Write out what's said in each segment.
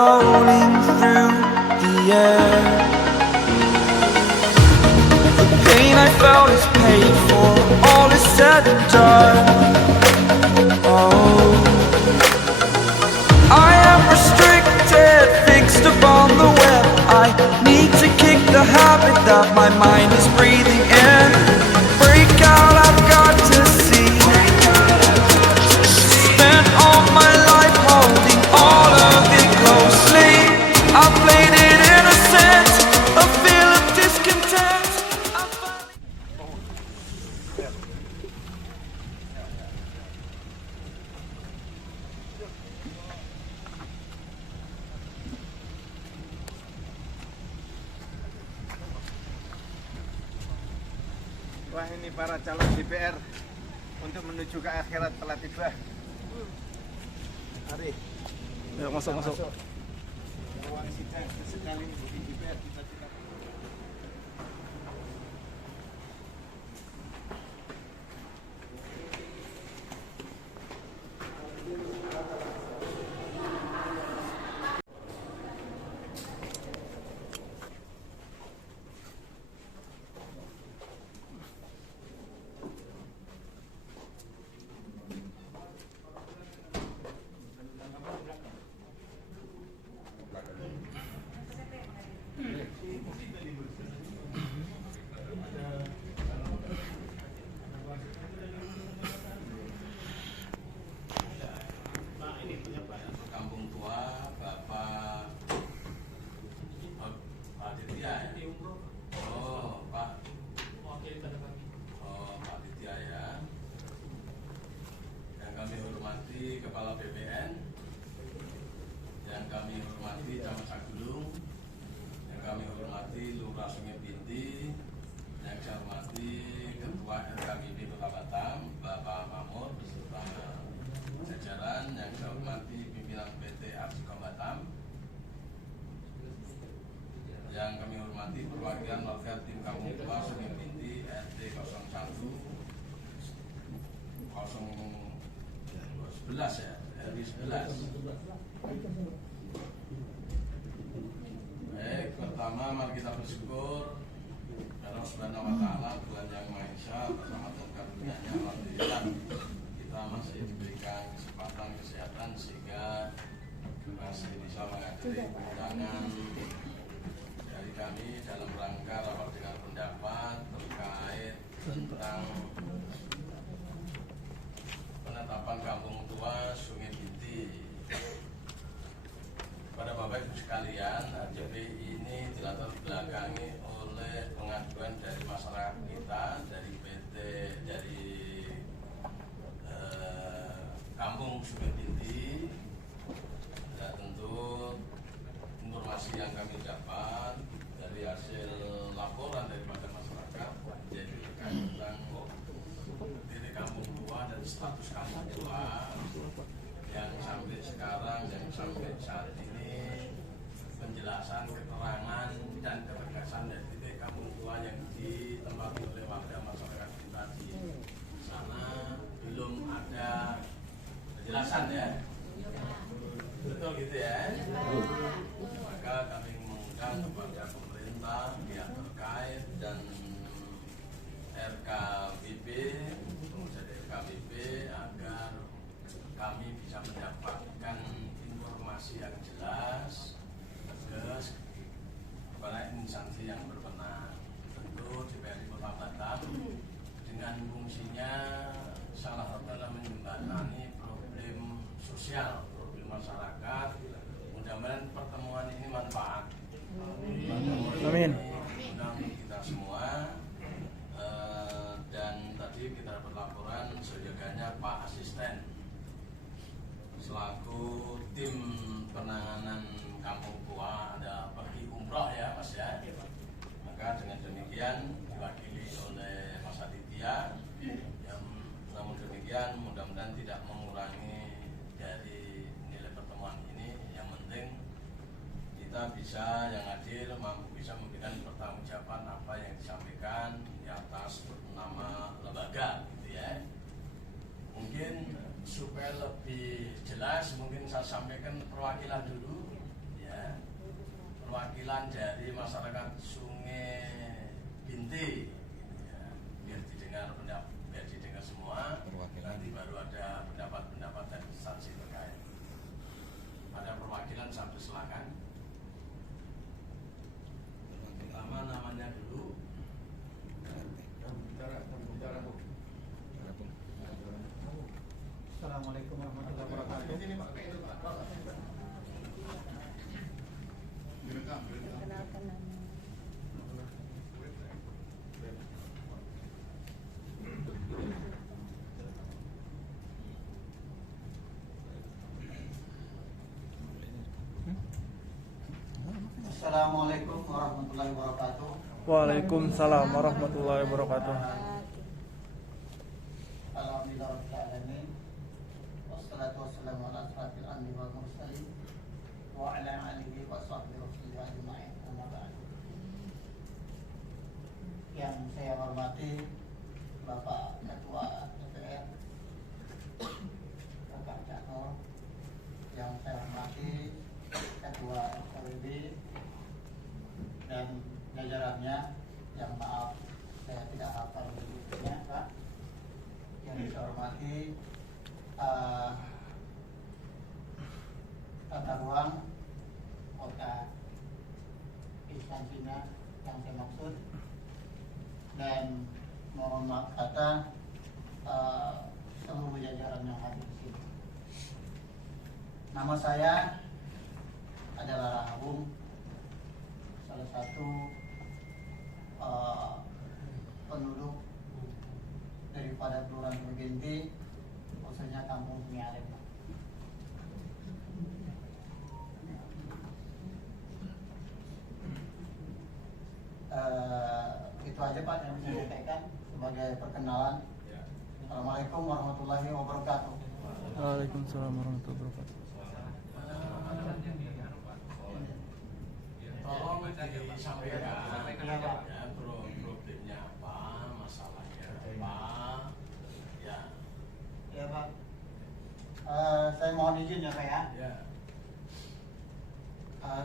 floating through the air. The pain I felt is paid for, all is said and done. Oh, I am restricted, fixed upon the web. I need to kick the habit that my mind is breathing in. Break out, I've got to see. Spent all my life holding all of it closely. I played it innocent, a feel of discontent. Wah, ini para calon DPR untuk menuju ke akhirat telah tiba. Mari. Ya, masuk. Ruang sidang sekali di DPR kita. Kampung Tua Bapak Aditya ya? Oh Pak Aditya ya. Yang kami hormati Kepala BPN, yang kami hormati Camat Sagulung, yang kami hormati Lurah Sungai Binti, yang saya hormati Ketua RKBP Kota Batam Bapak Mamur beserta jajaran, yang saya hormati pimpinan PT Arsikom Batam, yang kami hormati perwakilan warga tim Kampung Tua Sungai Binti RT 011 ya, RW 11. Baik, pertama mari kita bersyukur karena Subhanahu wa Ta'ala, Tuhan Yang Maha Esa, bersama dan karunia-Nya, alhamdulillah kita masih diberikan kesempatan kesehatan sehingga masih bisa menghadiri undangan dari kami dalam rangka rapat dengar pendapat terkait tentang penetapan Kampung Tua Sungai Binti. Pada Bapak Ibu sekalian, AJP ini dilatar belakangi oleh pengaduan dari masyarakat kita, dari PT, dari Kampung Sungai Binti. Ya, tentu informasi yang kami dapat dari hasil laporan daripada masyarakat jadi terkait tentang titik Kampung Tua dan status Kampung Tua yang sampai sekarang, yang sampai saat ini penjelasan, keterangan dan ketegasan dari titik Kampung Tua yang ditempati oleh warga masyarakat kita di sana belum ada penjelasan ya. Betul gitu ya. Maka kami mengundang kepada pemerintah, pihak terkait dan RKBP, pengusaha RKBP agar kami bisa mendapatkan informasi yang jelas, tegas kepada instansi yang berwenang. Tentu DPRD Kota Batam dengan fungsinya salah satu adalah menjembatani problem sosial, problem masyarakat. Mudah-mudahan pertemuan ini manfaat. Amin. Undang kita semua. Dan tadi kita dapat laporan sejaganya Pak Asisten selaku tim penanganan Kampung Tua ada pergi umroh ya Mas ya. Maka dengan demikian diwakili oleh Mas Aditya. Namun demikian mudah-mudahan tidak mengurangi dari nilai pertemuan ini. Yang penting kita bisa yang hadir mampu bisa memberikan pertanggungjawaban apa yang disampaikan di atas nama lembaga gitu ya. Mungkin supaya lebih jelas mungkin saya sampaikan perwakilan dulu ya, perwakilan dari masyarakat Sungai Binti, ya, biar didengar semua. Nanti baru ada pendapat dan saksi terkait. Ada perwakilan sampai silakan. Pertama namanya dulu. Assalamualaikum warahmatullahi wabarakatuh. Assalamualaikum warahmatullahi wabarakatuh. Waalaikumsalam warahmatullahi wabarakatuh. Alhamdulillahirabbil alamin. Wassalatu wassalamu ala asyrafil anbiya'i wal mursalin wa ala alihi wa sahbihi rasulillah ajma'in. Amma ba'd. Yang saya hormati Bapak Ketua DPR Bapak Cakor, yang saya hormati Ketua FKWB dan jajarannya, yang maaf saya tidak hafal bentuknya, Pak. Yang saya hormati tata ruang kota Istanbul yang saya maksud, dan mohon maaf kata seluruh jajaran yang hadir di sini. Nama saya adalah Rahum, salah satu penduduk daripada Kelurahan Sungai Binti, khususnya Kampung Sungai Aren. Itu aja Pak yang bisa saya sampaikan sebagai perkenalan. Assalamualaikum warahmatullahi wabarakatuh. Waalaikumsalam warahmatullahi wabarakatuh. Tolong disampaikan ya, problemnya apa, masalahnya apa, ya. Ya Pak, saya mohon izin ya Pak ya. Ya.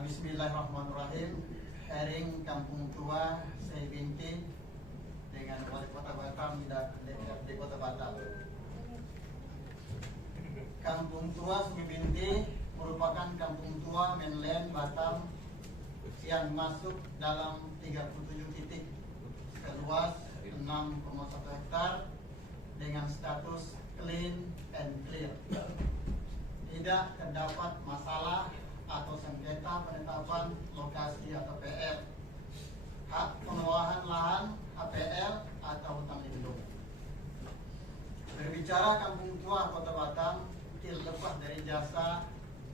Bismillahirrahmanirrahim. Sharing Kampung Tua Sungai Binti dengan Wali Kota Batam di Kota Batam. Kampung Tua Sungai Binti merupakan kampung tua mainland Batam yang masuk dalam 37 titik seluas 6,1 hektar dengan status clean and clear. Tidak terdapat masalah atau sengketa penetapan lokasi atau PR, hak pengelolaan lahan HPL atau hutang lindung. Berbicara Kampung Tua Kota Batam, tidak lepas dari jasa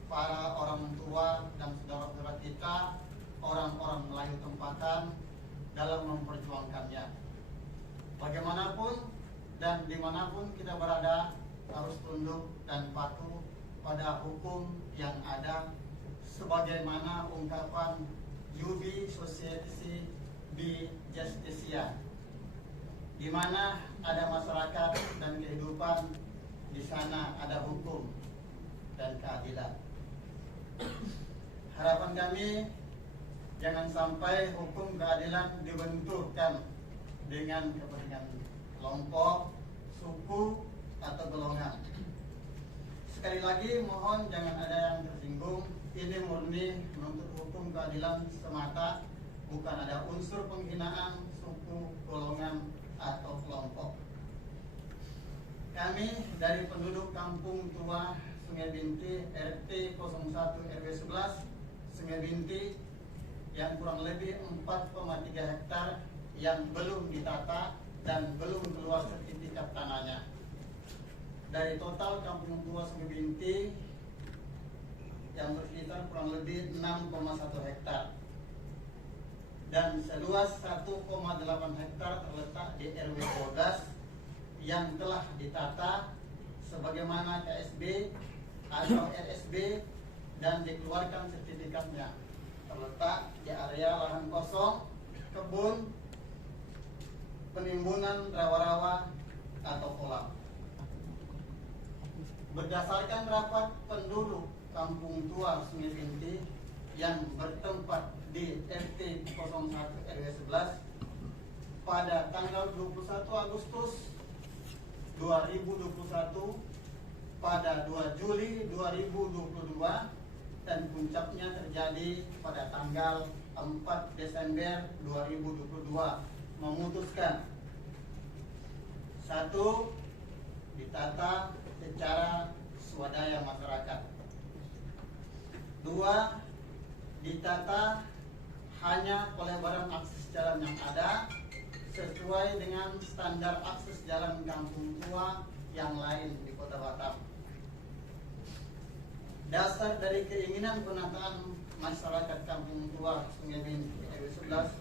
para orang tua dan saudara-saudara kita, orang-orang Melayu tempatan dalam memperjuangkannya. Bagaimanapun dan dimanapun kita berada, harus tunduk dan patuh pada hukum yang ada, sebagaimana ungkapan Ubi Society Be Justicia, di mana ada masyarakat dan kehidupan, di sana ada hukum dan keadilan. Harapan kami, jangan sampai hukum keadilan dibenturkan dengan kepentingan kelompok, suku, atau golongan. Sekali lagi mohon jangan ada yang tersinggung. Ini murni menuntut hukum keadilan semata, bukan ada unsur penghinaan suku, golongan, atau kelompok. Kami dari penduduk Kampung Tua Sungai Binti RT 01 RW 11 Sungai Binti yang kurang lebih 4,3 hektar yang belum ditata dan belum keluar sertifikat tanahnya. Dari total Kampung Tua Sungai Binti yang berkisar kurang lebih 6,1 hektar dan seluas 1,8 hektar terletak di RW 12 yang telah ditata sebagaimana KSB atau RSB dan dikeluarkan sertifikatnya, terletak di area lahan kosong, kebun, penimbunan rawa-rawa atau kolam. Berdasarkan rapat penduduk Kampung Tua Sungai Binti yang bertempat di RT 01 RW 11 pada tanggal 21 Agustus 2021 pada 2 Juli 2022 dan puncaknya terjadi pada tanggal 4 Desember 2022 memutuskan: 1. Ditata secara swadaya masyarakat. 2. Ditata hanya pelebaran akses jalan yang ada sesuai dengan standar akses jalan kampung tua yang lain di Kota Batam. Dasar dari keinginan penataan masyarakat kampung tua Sungai Binti RW 11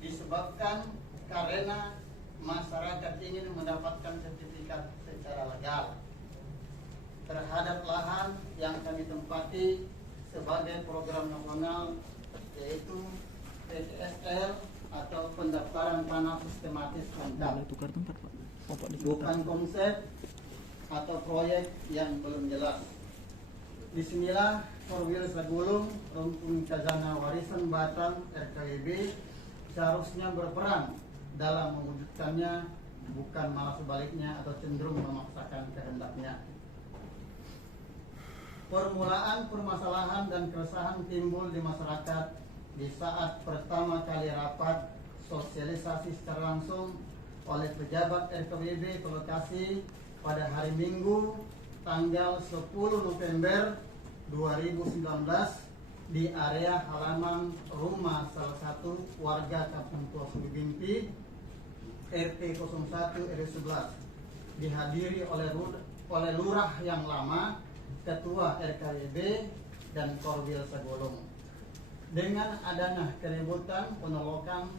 disebabkan karena masyarakat ingin mendapatkan sertifikat secara legal terhadap lahan yang kami tempati sebagai program nasional, yaitu PTSL atau pendaftaran tanah sistematis lengkap, bukan konsep atau proyek yang belum jelas. Bismillah, Korwil Sagulung, Rumpun Khazanah Warisan Batam RKWB seharusnya berperan dalam mewujudkannya, bukan malah sebaliknya atau cenderung memaksakan kehendaknya. Permulaan permasalahan dan keresahan timbul di masyarakat di saat pertama kali rapat sosialisasi secara langsung oleh pejabat RKWB ke lokasi pada hari Minggu tanggal 10 November 2019 di area halaman rumah salah satu warga Kampung Tua Sungai Binti RT 01 RW 11, dihadiri oleh lurah yang lama, ketua RKWB dan Korwil Sagulung. Dengan adanya keributan penolakan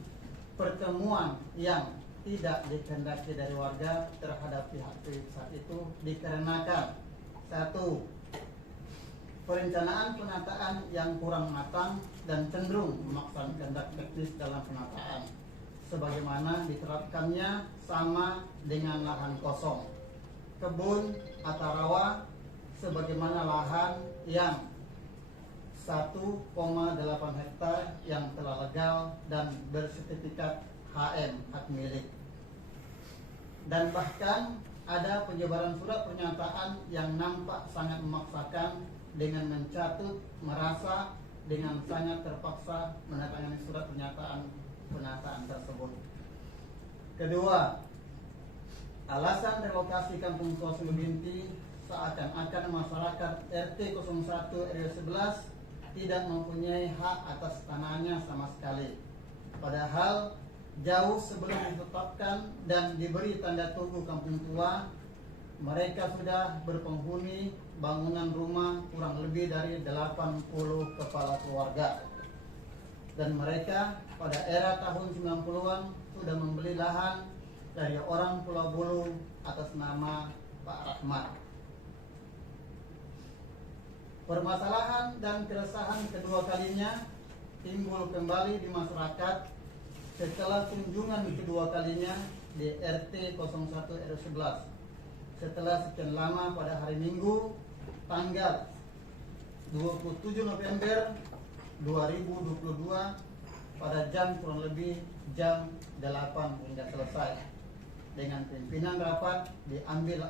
pertemuan yang tidak dikehendaki dari warga terhadap pihak saat itu dikarenakan: 1. Perencanaan penataan yang kurang matang dan cenderung memaksakan kehendak teknis dalam penataan, sebagaimana diterapkannya sama dengan lahan kosong, kebun atau rawa, sebagaimana lahan yang 1,8 hektar yang telah legal dan bersertifikat HM hak milik. Dan bahkan ada penyebaran surat pernyataan yang nampak sangat memaksakan dengan mencatut merasa dengan sangat terpaksa menandatangani surat pernyataan penataan tersebut. Kedua, alasan relokasi Kampung Tua Sungai Binti seakan-akan masyarakat RT 01 RW 11 tidak mempunyai hak atas tanahnya sama sekali. Padahal jauh sebelum ditetapkan dan diberi tanda tugu kampung tua, mereka sudah berpenghuni bangunan rumah kurang lebih dari 80 kepala keluarga. Dan mereka pada era tahun 90-an sudah membeli lahan dari orang Pulau Bulu atas nama Pak Rahmat. Permasalahan dan keresahan kedua kalinya timbul kembali di masyarakat setelah kunjungan kedua kalinya di RT 01 RW 11 setelah sekian lama pada hari Minggu tanggal 27 November 2022 pada jam kurang lebih jam 8 hingga selesai, dengan pimpinan rapat diambil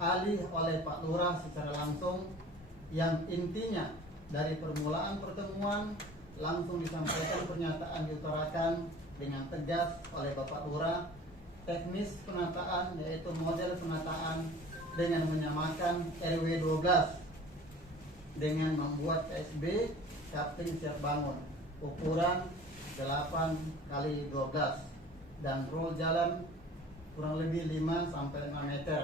alih oleh Pak Lurah secara langsung, yang intinya dari permulaan pertemuan langsung disampaikan pernyataan diutarakan dengan tegas oleh Bapak Lurah teknis penataan, yaitu model penataan dengan menyamakan RW 12 dengan membuat KSB Kapling Siap Bangun ukuran 8x12 dan rol jalan kurang lebih 5 sampai 6 meter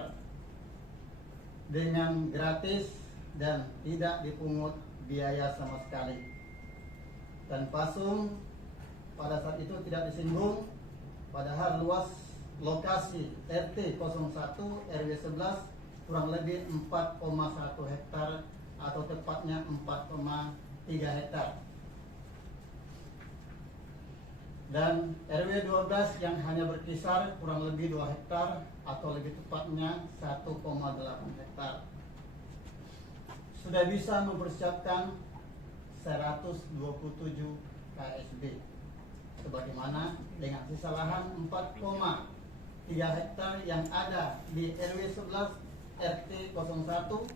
dengan gratis dan tidak dipungut biaya sama sekali. Dan pasung pada saat itu tidak disinggung, padahal luas lokasi RT 01 RW 11 kurang lebih 4,1 hektar atau tepatnya 4,3 hektar. Dan RW 12 yang hanya berkisar kurang lebih 2 hektar atau lebih tepatnya 1,8 hektar. sudah bisa mempersiapkan 127 KSB, sebagaimana dengan sisa lahan 4,3 hektar yang ada di RW 11 RT 01.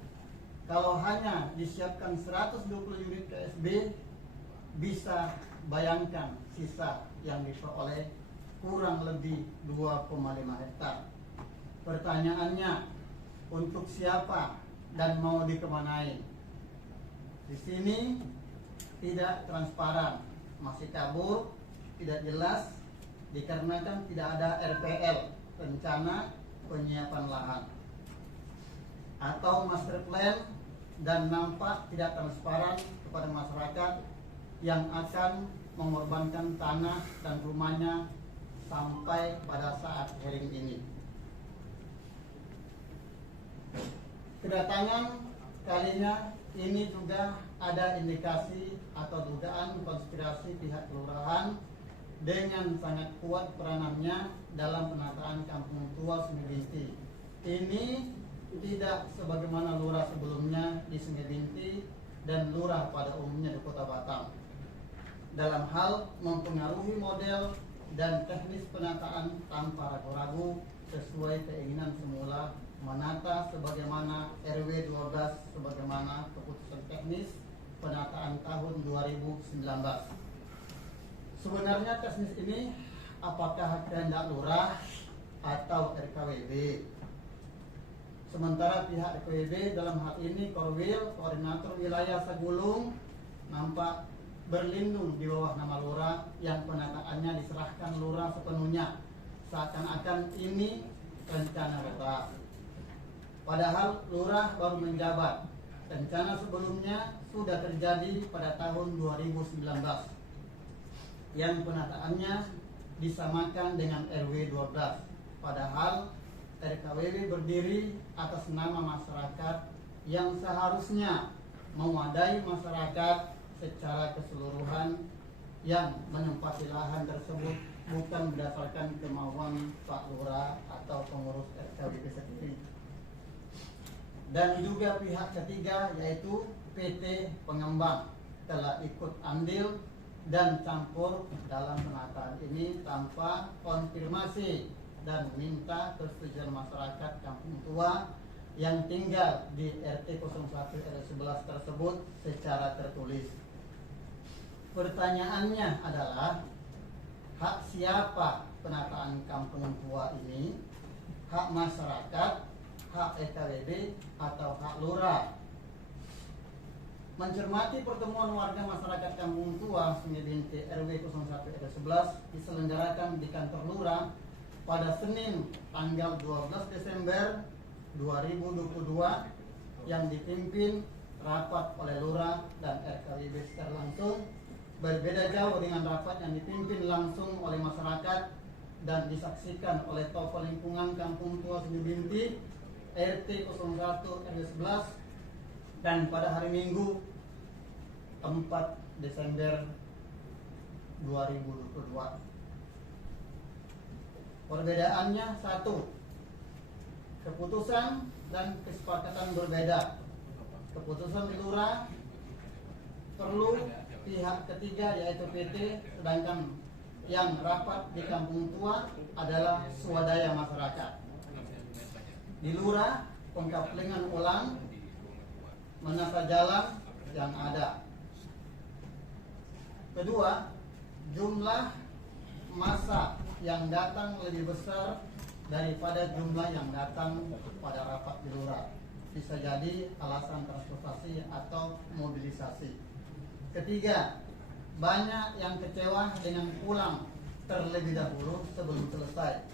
Kalau hanya disiapkan 120 unit KSB, bisa bayangkan sisa yang diperoleh kurang lebih 2,5 hektar. Pertanyaannya, untuk siapa dan mau dikemanain? Di sini tidak transparan, masih kabur, tidak jelas, dikarenakan tidak ada RPL, rencana penyiapan lahan, atau master plan, dan nampak tidak transparan kepada masyarakat yang akan mengorbankan tanah dan rumahnya sampai pada saat hearing ini. Kedatangan kalinya ini juga ada indikasi atau dugaan konspirasi pihak kelurahan dengan sangat kuat peranannya dalam penataan Kampung Tua Sungai Binti. Ini tidak sebagaimana lurah sebelumnya di Sungai Binti dan lurah pada umumnya di Kota Batam, dalam hal mempengaruhi model dan teknis penataan tanpa ragu-ragu sesuai keinginan semula menata sebagaimana RW 12 sebagaimana keputusan teknis penataan tahun 2019. Sebenarnya teknis ini apakah kehendak lurah atau RKWB? Sementara pihak RKWB dalam hal ini Korwil, Koordinator Wilayah Sagulung, nampak berlindung di bawah nama lurah yang penataannya diserahkan lurah sepenuhnya, seakan-akan ini rencana lurah. Padahal lurah baru menjabat. Rencana sebelumnya sudah terjadi pada tahun 2019 yang penataannya disamakan dengan RW 12. Padahal RKWB berdiri atas nama masyarakat yang seharusnya mewadai masyarakat secara keseluruhan yang menempati lahan tersebut, bukan berdasarkan kemauan Pak Lurah atau pengurus RKWB sendiri. Dan juga pihak ketiga yaitu PT Pengembang telah ikut andil dan campur dalam penataan ini tanpa konfirmasi dan minta persetujuan masyarakat Kampung Tua yang tinggal di RT 01 RW 11 tersebut secara tertulis. Pertanyaannya adalah, hak siapa penataan Kampung Tua ini? Hak masyarakat, hak RKWB, atau hak lurah? Mencermati pertemuan warga masyarakat Kampung Tua Sungai Binti RW 01 RW 11 diselenggarakan di kantor lurah pada Senin tanggal 12 Desember 2022 yang dipimpin rapat oleh lurah dan RKWB secara langsung, berbeda jauh dengan rapat yang dipimpin langsung oleh masyarakat dan disaksikan oleh tokoh lingkungan Kampung Tua Sungai Binti RT 01 RW 11 dan pada hari Minggu 4 Desember 2022. Perbedaannya satu, keputusan dan kesepakatan berbeda. Keputusan di lurah perlu pihak ketiga yaitu PT, sedangkan yang rapat di Kampung Tua adalah swadaya masyarakat. Di lurah pengkaplingan ulang, menata jalan yang ada. Kedua, jumlah massa yang datang lebih besar daripada jumlah yang datang pada rapat di lurah. Bisa jadi alasan transportasi atau mobilisasi. Ketiga, banyak yang kecewa dengan pulang terlebih dahulu sebelum selesai,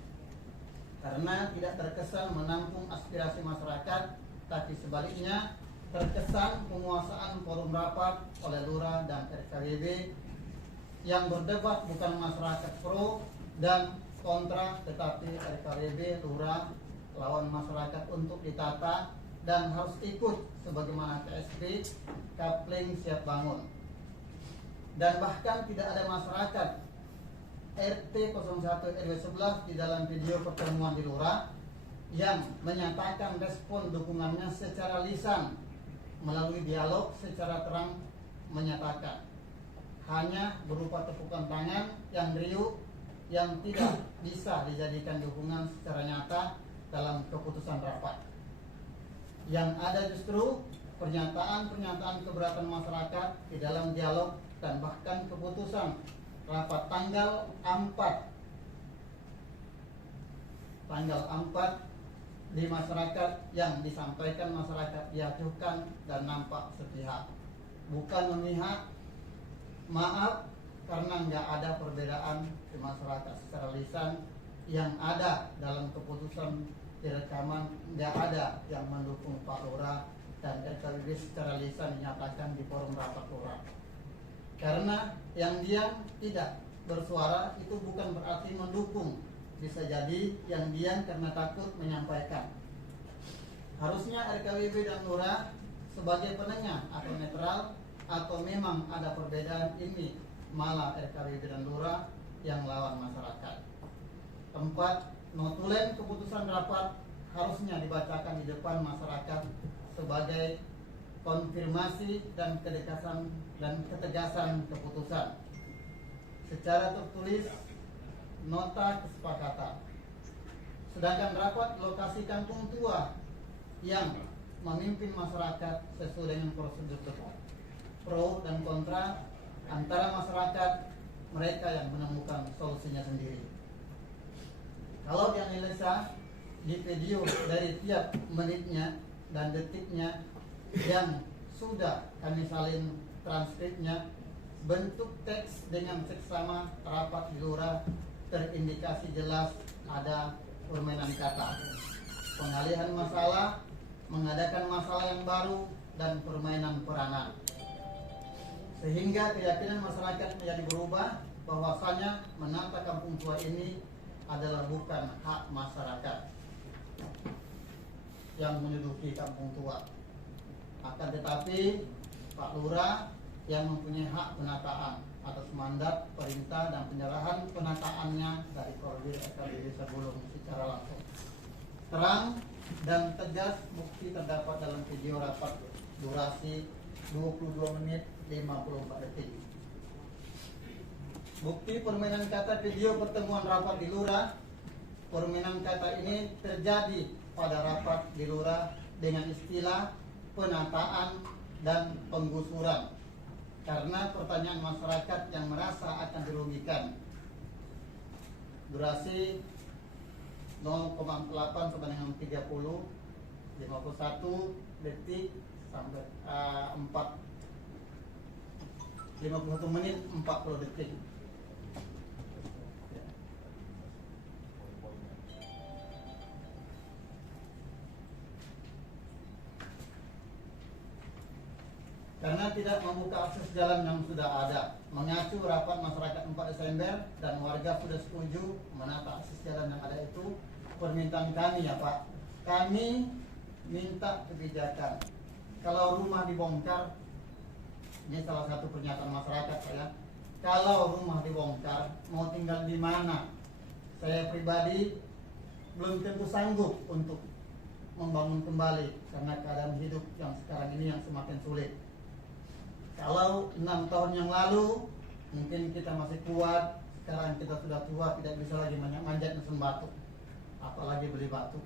karena tidak terkesan menampung aspirasi masyarakat, tapi sebaliknya terkesan penguasaan forum rapat oleh lurah dan RKWB yang berdebat bukan masyarakat pro dan kontra, tetapi RKWB lurah lawan masyarakat untuk ditata dan harus ikut sebagaimana KSB, kapling siap bangun. Dan bahkan tidak ada masyarakat RT 01 RW 11 di dalam video pertemuan di lurah yang menyatakan respon dukungannya secara lisan melalui dialog secara terang menyatakan hanya berupa tepukan tangan yang riuh yang tidak bisa dijadikan dukungan secara nyata dalam keputusan rapat. Yang ada justru pernyataan-pernyataan keberatan masyarakat di dalam dialog dan bahkan keputusan rapat tanggal 4 di masyarakat yang disampaikan masyarakat diajukan dan nampak sepihak, bukan memihak. Maaf karena nggak ada perbedaan di masyarakat secara lisan yang ada dalam keputusan di rekaman, nggak ada yang mendukung Pak Lurah dan RKWB secara lisan dinyatakan di forum rapat lurah. Karena yang diam tidak bersuara itu bukan berarti mendukung, bisa jadi yang diam karena takut menyampaikan. Harusnya RKWB dan lurah sebagai penengah atau netral, atau memang ada perbedaan ini malah RKWB dan lurah yang lawan masyarakat. 4. Notulen keputusan rapat harusnya dibacakan di depan masyarakat sebagai konfirmasi dan ketegasan keputusan. Secara tertulis nota kesepakatan. Sedangkan rapat lokasi Kampung Tua yang memimpin masyarakat sesuai dengan prosedur tepat. Pro dan kontra antara masyarakat, mereka yang menemukan solusinya sendiri. Kalau dianalisa di video dari tiap menitnya dan detiknya yang sudah kami salin transkripnya, bentuk teks dengan seksama rapat di lurah terindikasi jelas ada permainan kata, pengalihan masalah, mengadakan masalah yang baru, dan permainan peranan. Sehingga keyakinan masyarakat menjadi berubah bahwasanya menata Kampung Tua ini adalah bukan hak masyarakat yang menduduki Kampung Tua. Akan tetapi Pak Lurah yang mempunyai hak penataan atas mandat, perintah, dan penyerahan penataannya dari Korbit RKWB Sagulung secara langsung. Terang dan tegas bukti terdapat dalam video rapat durasi 22 menit 54 detik. Bukti permainan kata video pertemuan rapat di lurah. Permainan kata ini terjadi pada rapat di lurah dengan istilah penataan dan penggusuran karena pertanyaan masyarakat yang merasa akan dirugikan. Durasi 0,8 sampai dengan 30, 51 detik sampai 51 menit 40 detik. Karena tidak membuka akses jalan yang sudah ada, mengacu rapat masyarakat 4 Desember dan warga sudah setuju menata akses jalan yang ada itu. Permintaan kami ya Pak, kami minta kebijakan. Kalau rumah dibongkar, ini salah satu pernyataan masyarakat saya. Kalau rumah dibongkar, mau tinggal di mana? Saya pribadi belum tentu sanggup untuk membangun kembali karena keadaan hidup yang sekarang ini yang semakin sulit. Kalau 6 tahun yang lalu mungkin kita masih kuat, sekarang kita sudah tua, tidak bisa lagi manjat mesen batu, apalagi beli batu.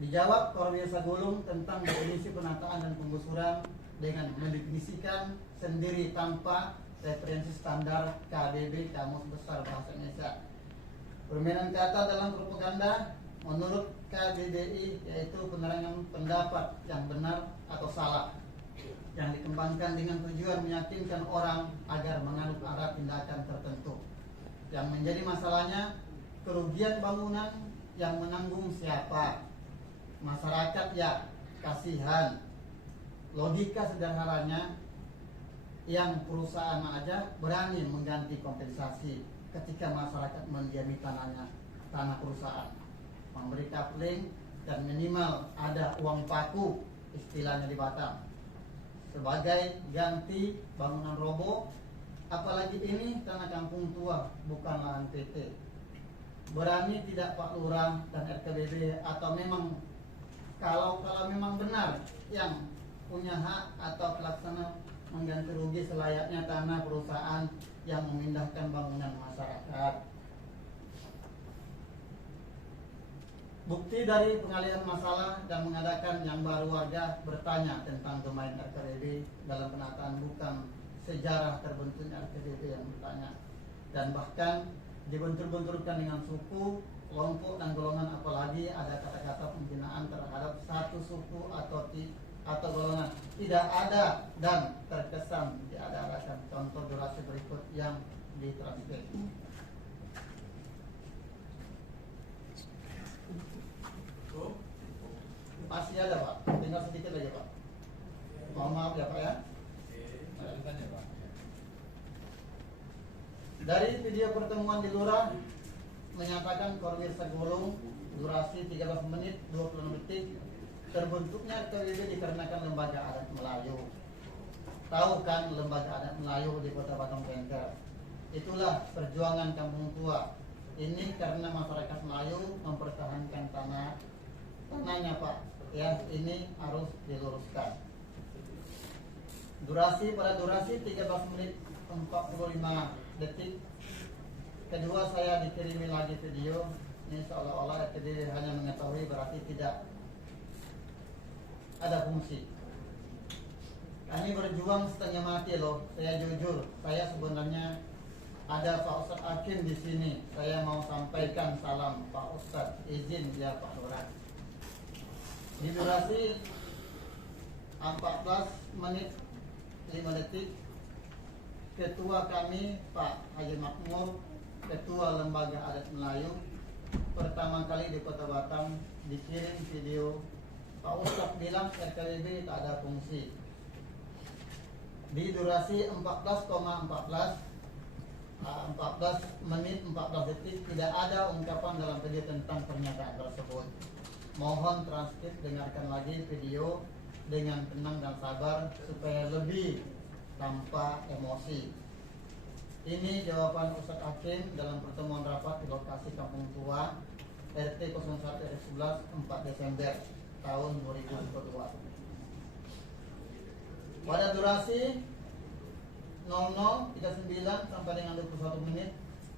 Dijawab Korbit Sagulung tentang definisi penataan dan penggusuran dengan mendefinisikan sendiri tanpa referensi standar KBB Kamus Besar Bahasa Indonesia. Permainan kata dalam propaganda menurut KBBI yaitu penerangan pendapat yang benar atau salah yang dikembangkan dengan tujuan meyakinkan orang agar menganut arah tindakan tertentu. Yang menjadi masalahnya, kerugian bangunan yang menanggung siapa? Masyarakat ya, kasihan. Logika sederhananya, yang perusahaan aja berani mengganti kompensasi ketika masyarakat mendiami tanah perusahaan, memberi kapling dan minimal ada uang paku, istilahnya di Batam, sebagai ganti bangunan roboh. Apalagi ini tanah Kampung Tua, bukan lahan PT. Berani tidak Pak Lurah dan RKBB atau memang kalau memang benar yang punya hak atau pelaksana mengganti rugi selayaknya tanah perusahaan yang memindahkan bangunan masyarakat. Bukti dari pengalihan masalah dan mengadakan yang baru, warga bertanya tentang domain RKDB dalam penataan, bukan sejarah terbentuknya RKDB yang bertanya, dan bahkan dibentur-benturkan dengan suku, kelompok dan golongan, apalagi ada kata-kata penghinaan terhadap satu suku atau golongan. Tidak ada dan terkesan diada-adakan. Contoh durasi berikut yang ditranskrip. Masih ada Pak, tinggal sedikit lagi Pak. Mohon maaf ya Pak ya. Dari video pertemuan di Lurah menyatakan Korwil Sagulung durasi 13 menit 26 detik. Terbentuknya RKDB dikarenakan lembaga adat Melayu. Tahu kan lembaga adat Melayu di Kota Batang Bengkel? Itulah perjuangan kampung tua. Ini karena masyarakat Melayu mempertahankan tanahnya Pak. Ya, ini harus diluruskan. Pada durasi 13 menit 45 detik. Kedua, saya dikirimi lagi video. Ini seolah-olah RKDB hanya mengetahui, berarti tidak ada fungsi. Kami berjuang setengah mati loh. Saya jujur, saya sebenarnya ada Pak Ustadz Hakim di sini. Saya mau sampaikan salam Pak Ustadz. Izin ya Pak Lurah. Di durasi 14 menit 5 detik, Ketua kami Pak Haji Makmur, Ketua Lembaga Adat Melayu, pertama kali di Kota Batam dikirim video Pak Ustadz bilang RKDB tak ada fungsi. Di durasi 14 menit 14 detik tidak ada ungkapan dalam video tentang pernyataan tersebut. Mohon transkrip, dengarkan lagi video dengan tenang dan sabar supaya lebih tanpa emosi. Ini jawaban Ustadz Hakim dalam pertemuan rapat di lokasi Kampung Tua RT 01 R11 4 Desember tahun 2022. Pada durasi 00.39 sampai dengan 21 menit,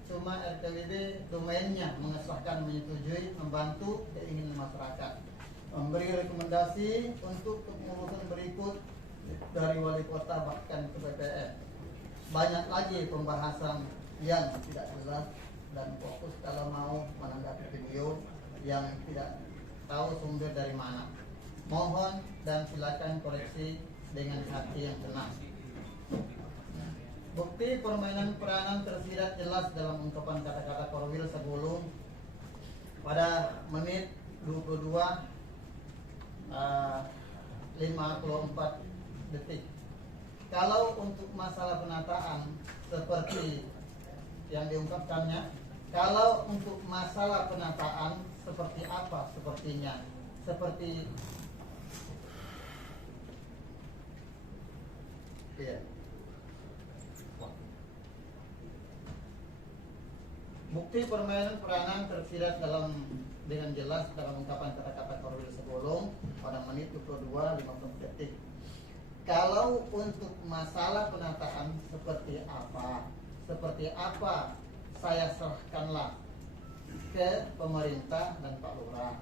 cuma RKDB domainnya mengesahkan, menyetujui, membantu keinginan masyarakat, memberi rekomendasi untuk pengurusan berikut dari wali kota bahkan ke BPN. Banyak lagi pembahasan yang tidak jelas dan fokus kalau mau menanggapi video yang tidak tahu sumber dari mana. Mohon dan silakan koreksi dengan hati yang tenang. Bukti permainan peranan tersirat jelas dalam ungkapan kata-kata Korwil Sagulung pada menit 22:54 detik. Kalau untuk masalah penataan seperti yang diungkapkannya, kalau untuk masalah penataan seperti apa sepertinya? Seperti iya. Bukti permainan peranan tersirat dengan jelas dalam ungkapan kata-kata Korwil Sagulung pada menit 22:50 detik. Kalau untuk masalah penataan seperti apa? Saya serahkanlah ke pemerintah dan Pak Lurah.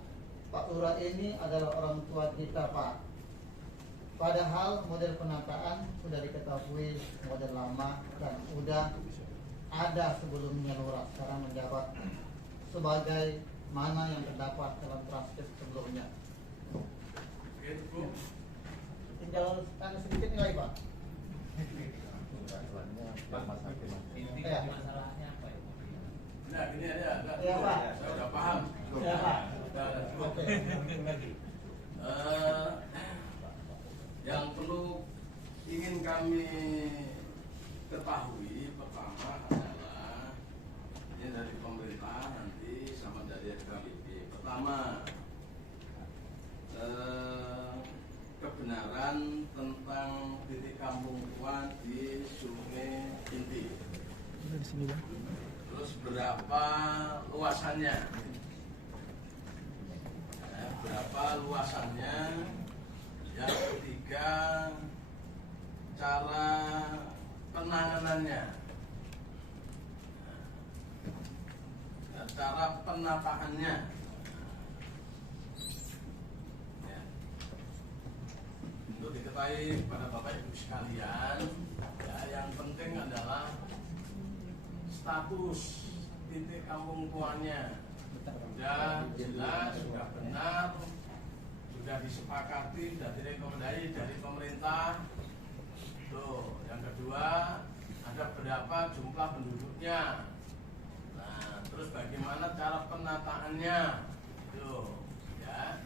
Pak Lurah ini adalah orang tua kita Pak. Padahal model penataan sudah diketahui, model lama dan sudah ada sebelumnya. Lurah sekarang menjabat sebagai mana yang terdapat dalam transkrip sebelumnya. Tinggal tanya sedikit lagi Pak. Ya. Masalahnya apa ya? Nah, gini aja. Iya, Pak. Saya udah paham. Iya, Pak. Udah cukup. Oke. Yang perlu ingin kami ketahui pertama adalah ini dari pemerintah nanti sama dari RKDB. Pertama, kebenaran tentang titik kampung tua di Sungai Inti. Terus berapa luasannya? berapa luasannya. Yang ketiga, cara penanganannya, cara penataannya. Ya. Untuk diketahui pada Bapak Ibu sekalian, ya, yang penting adalah status titik kampung tuanya sudah jelas, sudah benar, sudah disepakati, sudah direkomendasi dari pemerintah. Tuh, yang kedua, ada berapa jumlah penduduknya. Nah, terus bagaimana cara penataannya. Tuh, ya.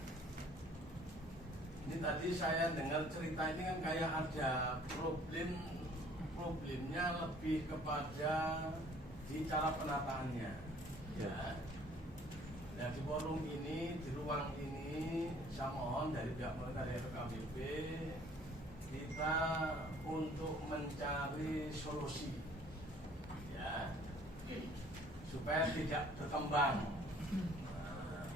Ini tadi saya dengar cerita ini kan kayak ada problemnya lebih kepada di cara penataannya. Ya. Nah, di forum ini, di ruang ini, saya mohon dari pihak pemerintah dari RKBP kita untuk mencari solusi, ya, supaya tidak berkembang. Nah,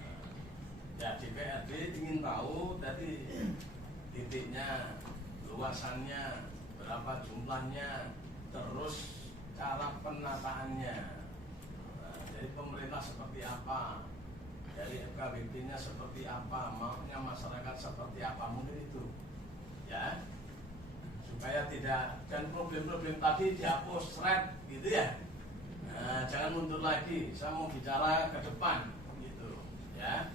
ya, DPRD ingin tahu tadi titiknya, luasannya, berapa jumlahnya, terus cara penataannya. Nah, dari pemerintah seperti apa? Dari FKBP-nya seperti apa, maunya masyarakat seperti apa, mungkin itu, ya, supaya tidak, dan problem-problem tadi dihapus, shred, gitu ya. Nah, jangan mundur lagi, saya mau bicara ke depan, gitu, ya,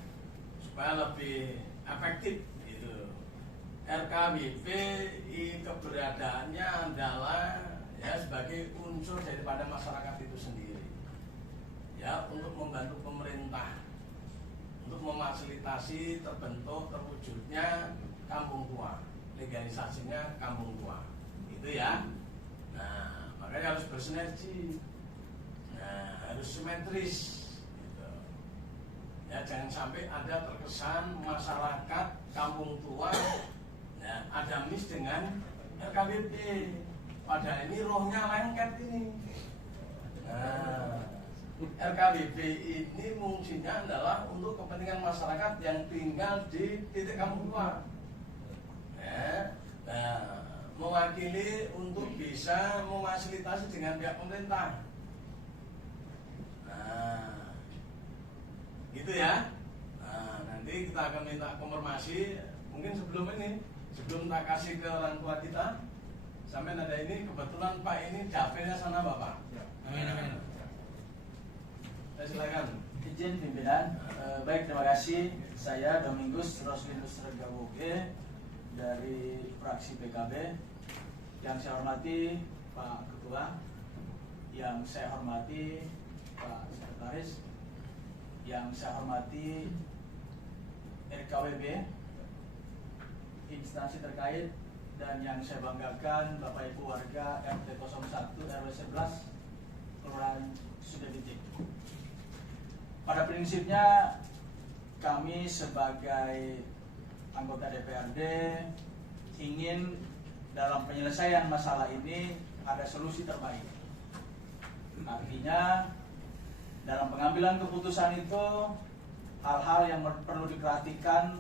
supaya lebih efektif, gitu. RKBP keberadaannya adalah ya sebagai unsur daripada masyarakat itu sendiri, ya, untuk membantu pemerintah, untuk memfasilitasi terbentuk terwujudnya kampung tua, legalisasinya kampung tua, itu ya. Nah, makanya harus bersinergi, nah, harus simetris, gitu. Ya, jangan sampai ada terkesan masyarakat kampung tua, ya, ada miss dengan RKBP, padahal ini rohnya lengket ini. Nah, RKBP ini fungsinya adalah untuk kepentingan masyarakat yang tinggal di titik kampung tua, ya. Nah, mewakili untuk bisa memfasilitasi dengan pihak pemerintah. Nah, gitu ya. Nah, nanti kita akan minta konfirmasi. Mungkin sebelum tak kasih ke orang tua kita, sampai ada ini kebetulan Pak ini dapilnya sana Bapak. Amin. Silakan. Izin pimpinan. Baik, terima kasih. Saya Domingus Roslinus Regawoge dari fraksi PKB. Yang saya hormati Pak Ketua, yang saya hormati Pak Sekretaris, yang saya hormati RKWB, instansi terkait, dan yang saya banggakan Bapak Ibu warga RT 01 RW 11 Kelurahan Sudabintik. Pada prinsipnya kami sebagai anggota DPRD ingin dalam penyelesaian masalah ini ada solusi terbaik. Artinya dalam pengambilan keputusan itu hal-hal yang perlu diperhatikan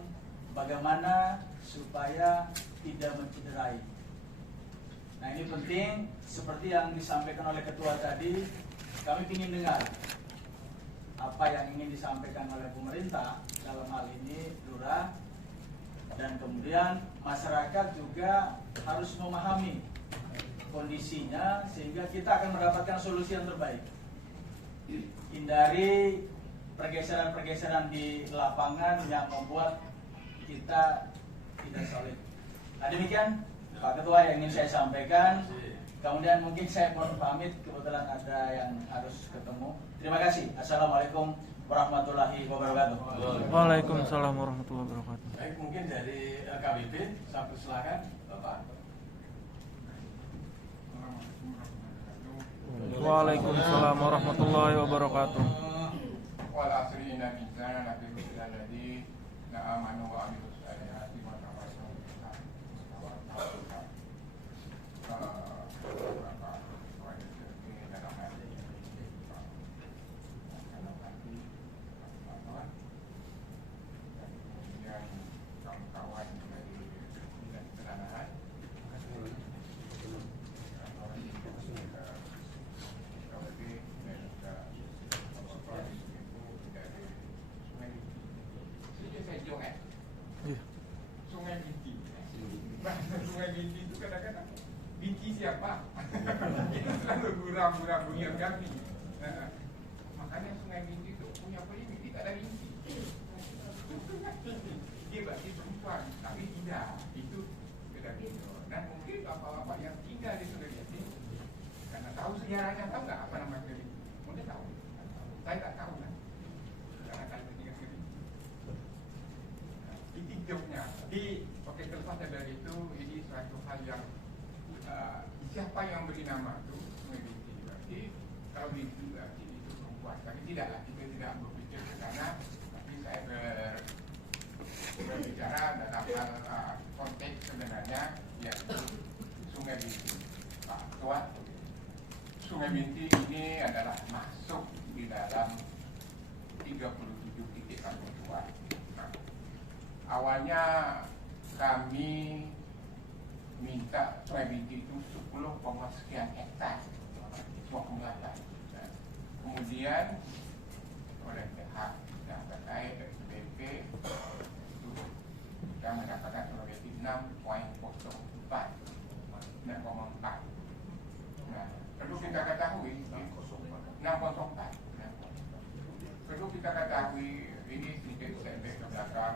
bagaimana supaya tidak mencederai. Nah, ini penting, seperti yang disampaikan oleh ketua tadi, kami ingin dengar apa yang ingin disampaikan oleh pemerintah, dalam hal ini lurah, dan kemudian masyarakat juga harus memahami kondisinya sehingga kita akan mendapatkan solusi yang terbaik. Hindari pergeseran-pergeseran di lapangan yang membuat kita tidak solid. Nah, demikian Pak Ketua yang ingin saya sampaikan. Kemudian mungkin saya mohon pamit, kebetulan ada yang harus ketemu. Terima kasih. Assalamualaikum warahmatullahi wabarakatuh. Waalaikumsalam warahmatullahi wabarakatuh. Baik, mungkin dari KBP, saya persilakan Bapak. Waalaikumsalam warahmatullahi wabarakatuh. Wal asri inna insana lafi khusr alladzi amanu wa amilus solihati wa tawassaw bil haqqi wa tawassaw bil haq. Kemudian Itu selalu gurau-gurau bunian kami. Makanya Sungai Binti itu punya polemik, tidak ada inti. Dia berarti perempuan, tapi tidak. Itu beda gitu. Dan mungkin bapak-bapak yang tinggal di Sungai Binti, karena tahu sejarahnya, tahu nggak apa nama Sungai Binti? Mungkin tahu. Saya tak tahu kan. Karena kali tinggal Sungai Binti. Ini joknya. Oke, terlepas dari itu, ini suatu hal yang siapa yang beri nama itu Sungai Binti. Berarti kalau Binti berarti itu perempuan. Tapi tidaklah, kita tidak berpikir ke sana. Tapi saya berbicara dalam hal konteks sebenarnya yaitu Sungai Binti. Pak Ketua, Sungai Binti ini adalah masuk di dalam 37 titik kampung tua. Nah, awalnya kami minta Sungai Binti itu 10, sekian hektar, semua pengelatan. Nah, kemudian oleh pihak yang terkait SPP itu kita mendapatkan Sungai Binti 6,04. Nah, perlu kita ketahui 604. Perlu kita ketahui ini sedikit setback ke belakang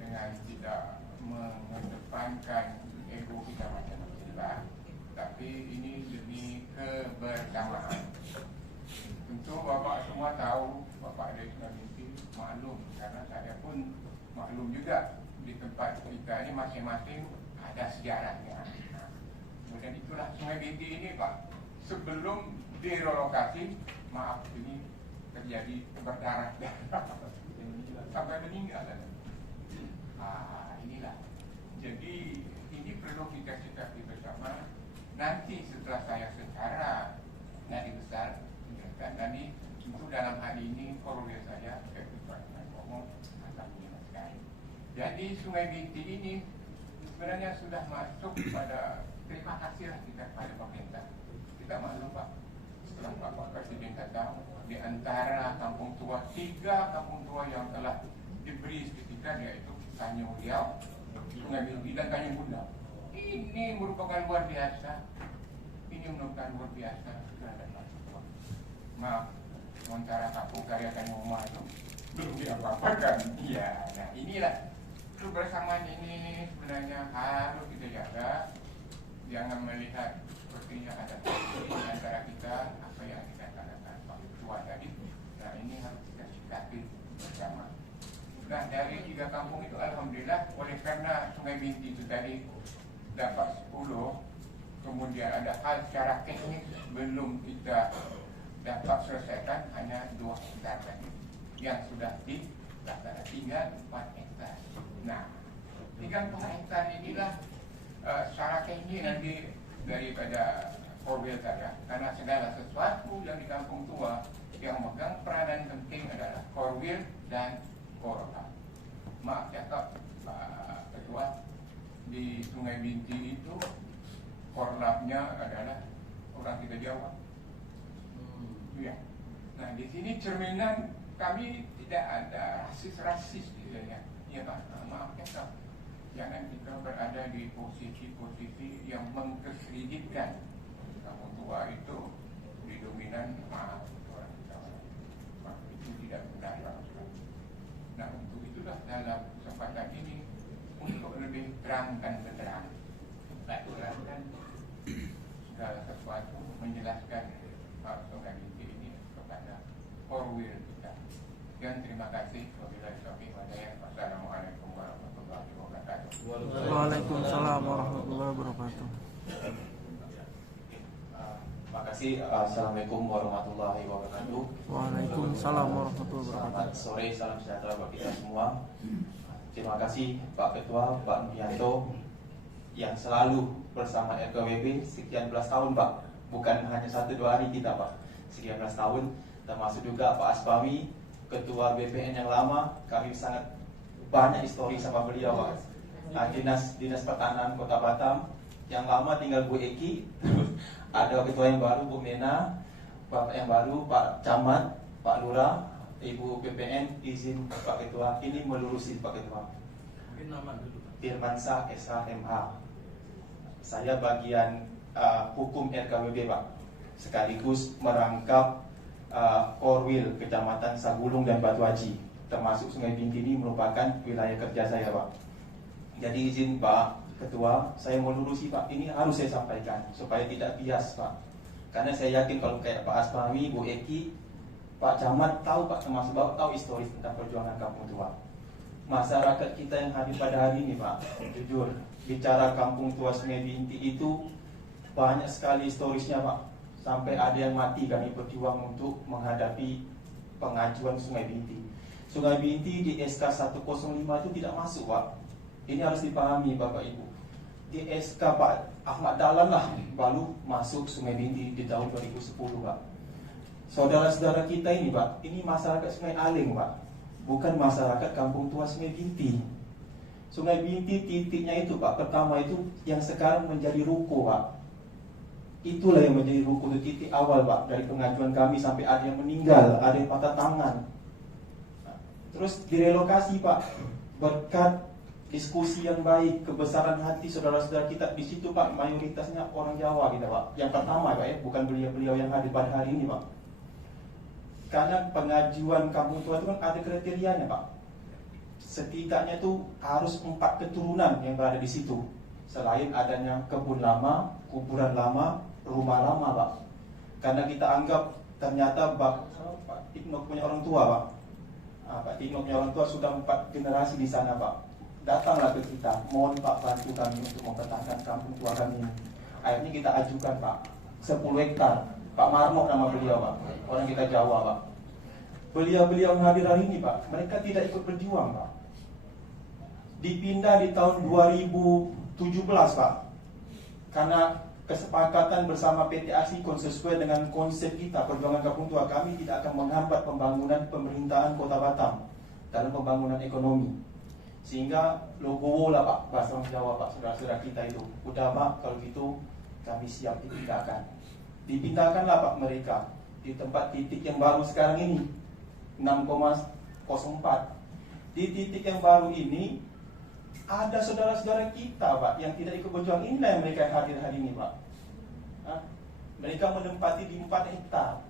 dengan tidak mengedepankan ego kita macam-macam, tapi ini demi kebersamaan. Tentu Bapak semua tahu, Bapak dari Sungai Binti maklum, karena saya pun maklum juga di tempat kita ini masing-masing ada sejarahnya. Nah, kemudian itulah Sungai Binti ini Pak, sebelum direlokasi, maaf ini terjadi berdarah-darah sampai meninggal. Inilah. Jadi ini perlu kita sikapi bersama. Nanti setelah saya secara nadi besar menjelaskan, dan itu dalam hal ini korupsi saya ngomong akan menjelaskan. Jadi Sungai Binti ini sebenarnya sudah masuk pada terima kasihlah kita pada pemerintah. Kita maklum Pak, setelah Bapak Presiden datang, di antara kampung tua, 3 kampung tua yang telah diberi sertifikat yaitu Tanjung Riau, Sungai Binti dan Tanjung Bunda. Ini merupakan luar biasa. Ini merupakan luar biasa terhadap mahasiswa. Maaf, sementara kampung karya Tanjung Rumah itu belum diapa-apakan. Iya, nah inilah kebersamaan ini sebenarnya harus kita jaga. Jangan melihat sepertinya ada di antara kita apa yang kita katakan Pak Ketua tadi. Nah ini harus kita sikapi bersama. Nah dari 3 kampung itu alhamdulillah, oleh karena Sungai Binti itu tadi dapat 10, kemudian ada hal secara teknis belum kita dapat selesaikan, hanya 2 hektar tadi yang sudah dilaksanakan, tinggal 4 hektar. Nah tinggal 4 hektar inilah secara teknis nanti daripada Korwil saja, karena segala sesuatu yang di kampung tua yang memegang peranan penting adalah Korwil dan Korlap. Maaf cakap Pak Ketua, di Sungai Binti itu Korlapnya adalah orang kita Jawa. Ya. Nah di sini cerminan kami tidak ada rasis misalnya. Ya Pak, maaf cakap, jangan kita berada di posisi-posisi yang mengkesedikitkan. Kampung tua itu didominan maaf orang Jawa. Itu tidak benar. Nah untuk itulah dalam kesempatan ini untuk lebih terang dan benderang, terangkan segala sesuatu, menjelaskan Sungai Binti ini kepada Korwil kita. Dan terima kasih. Wassalamualaikum warahmatullahi wabarakatuh. Waalaikumsalam warahmatullahi wabarakatuh. Terima kasih. Assalamualaikum warahmatullahi wabarakatuh. Waalaikumsalam warahmatullahi Selamat wabarakatuh. sore, salam sejahtera bagi kita semua. Terima kasih Pak Ketua, Pak Nuryanto yang selalu bersama RKWB sekian belas tahun Pak. Bukan hanya 1-2 hari kita Pak, sekian belas tahun. Termasuk juga Pak Asbawi, Ketua BPN yang lama. Kami sangat banyak histori sama beliau Pak. Dinas Pertanahan Kota Batam yang lama tinggal Bu Eki. Terus ada ketua yang baru Bu Mena, Bapak yang baru Pak Camat, Pak Lurah, Ibu PPN. Izin Pak Ketua, ini melurusi Pak Ketua. Firmansyah SH MH. Saya bagian hukum RKWB Pak, sekaligus merangkap Korwil Kecamatan Sagulung dan Batu Haji, termasuk Sungai Binti ini merupakan wilayah kerja saya Pak. Jadi izin Pak Ketua, saya mau lurusi Pak, ini harus saya sampaikan supaya tidak bias Pak. Karena saya yakin kalau kayak Pak Asmami, Bu Eki, Pak Camat tahu Pak, termasuk Bapak tahu historis tentang perjuangan Kampung Tua. Masyarakat kita yang hadir pada hari ini Pak, jujur, bicara Kampung Tua Sungai Binti itu banyak sekali historisnya Pak. Sampai ada yang mati kami berjuang untuk menghadapi pengajuan Sungai Binti. Sungai Binti di SK 105 itu tidak masuk Pak. Ini harus dipahami Bapak Ibu. Di SK Pak Ahmad Dahlan lah baru masuk Sungai Binti di tahun 2010 Pak. Saudara-saudara kita ini Pak, ini masyarakat Sungai Aleng Pak, bukan masyarakat Kampung Tua Sungai Binti. Sungai Binti titiknya itu Pak, pertama itu yang sekarang menjadi ruko Pak. Itulah yang menjadi ruko, itu titik awal Pak, dari pengajuan kami sampai ada yang meninggal, ada yang patah tangan. Terus direlokasi Pak, berkat diskusi yang baik, kebesaran hati saudara-saudara kita di situ Pak, mayoritasnya orang Jawa kita Pak. Yang pertama Pak ya, bukan beliau-beliau yang hadir pada hari ini Pak. Karena pengajuan Kampung Tua itu kan ada kriterianya Pak. Setidaknya itu harus 4 keturunan yang berada di situ. Selain adanya kebun lama, kuburan lama, rumah lama Pak. Karena kita anggap ternyata Pak Tikno punya orang tua Pak. Pak Tikno punya orang tua sudah 4 generasi di sana Pak. Datanglah ke kita, mohon Pak bantu kami untuk mempertahankan Kampung Tua kami ini. Akhirnya kita ajukan Pak 10 hektar. Pak Marmo nama beliau Pak, orang kita Jawa Pak. Beliau-beliau yang hadir hari ini Pak, mereka tidak ikut berjuang Pak. Dipindah di tahun 2017 Pak, karena kesepakatan bersama PT Asikon sesuai dengan konsep kita perjuangan Kampung Tua, kami tidak akan menghambat pembangunan pemerintahan Kota Batam dalam pembangunan ekonomi. Sehingga logo lah Pak, bahasa Jawa Pak, saudara-saudara kita itu, udah Pak kalau gitu kami siap dipindahkan. Dipindahkanlah Pak mereka di tempat titik yang baru sekarang ini 6,04. Di titik yang baru ini ada saudara-saudara kita Pak yang tidak ikut berjuang. Inilah yang mereka hadir hari ini Pak. Mereka menempati di 4 hektar.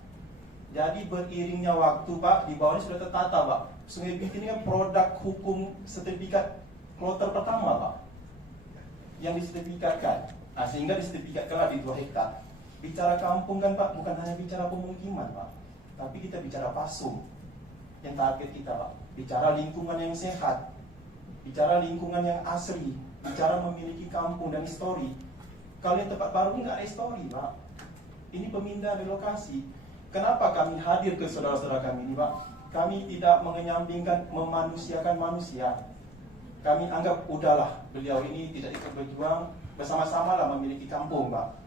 Jadi beriringnya waktu Pak, di bawahnya sudah tertata Pak. Sungai Binti ini kan produk hukum sertifikat kloter pertama Pak, yang disertifikatkan. Sehingga disertifikatkanlah di 2 hektar. Bicara kampung kan Pak, bukan hanya bicara pemukiman Pak, tapi kita bicara pasung yang target kita Pak. Bicara lingkungan yang sehat, bicara lingkungan yang asri, bicara memiliki kampung dan histori. Kalau yang tempat baru ini nggak ada histori Pak. Ini pemindah relokasi. Kenapa kami hadir ke saudara-saudara kami ini Pak? Kami tidak mengenyampingkan memanusiakan manusia. Kami anggap udahlah, beliau ini tidak ikut berjuang, bersama-sama lah memiliki kampung Pak.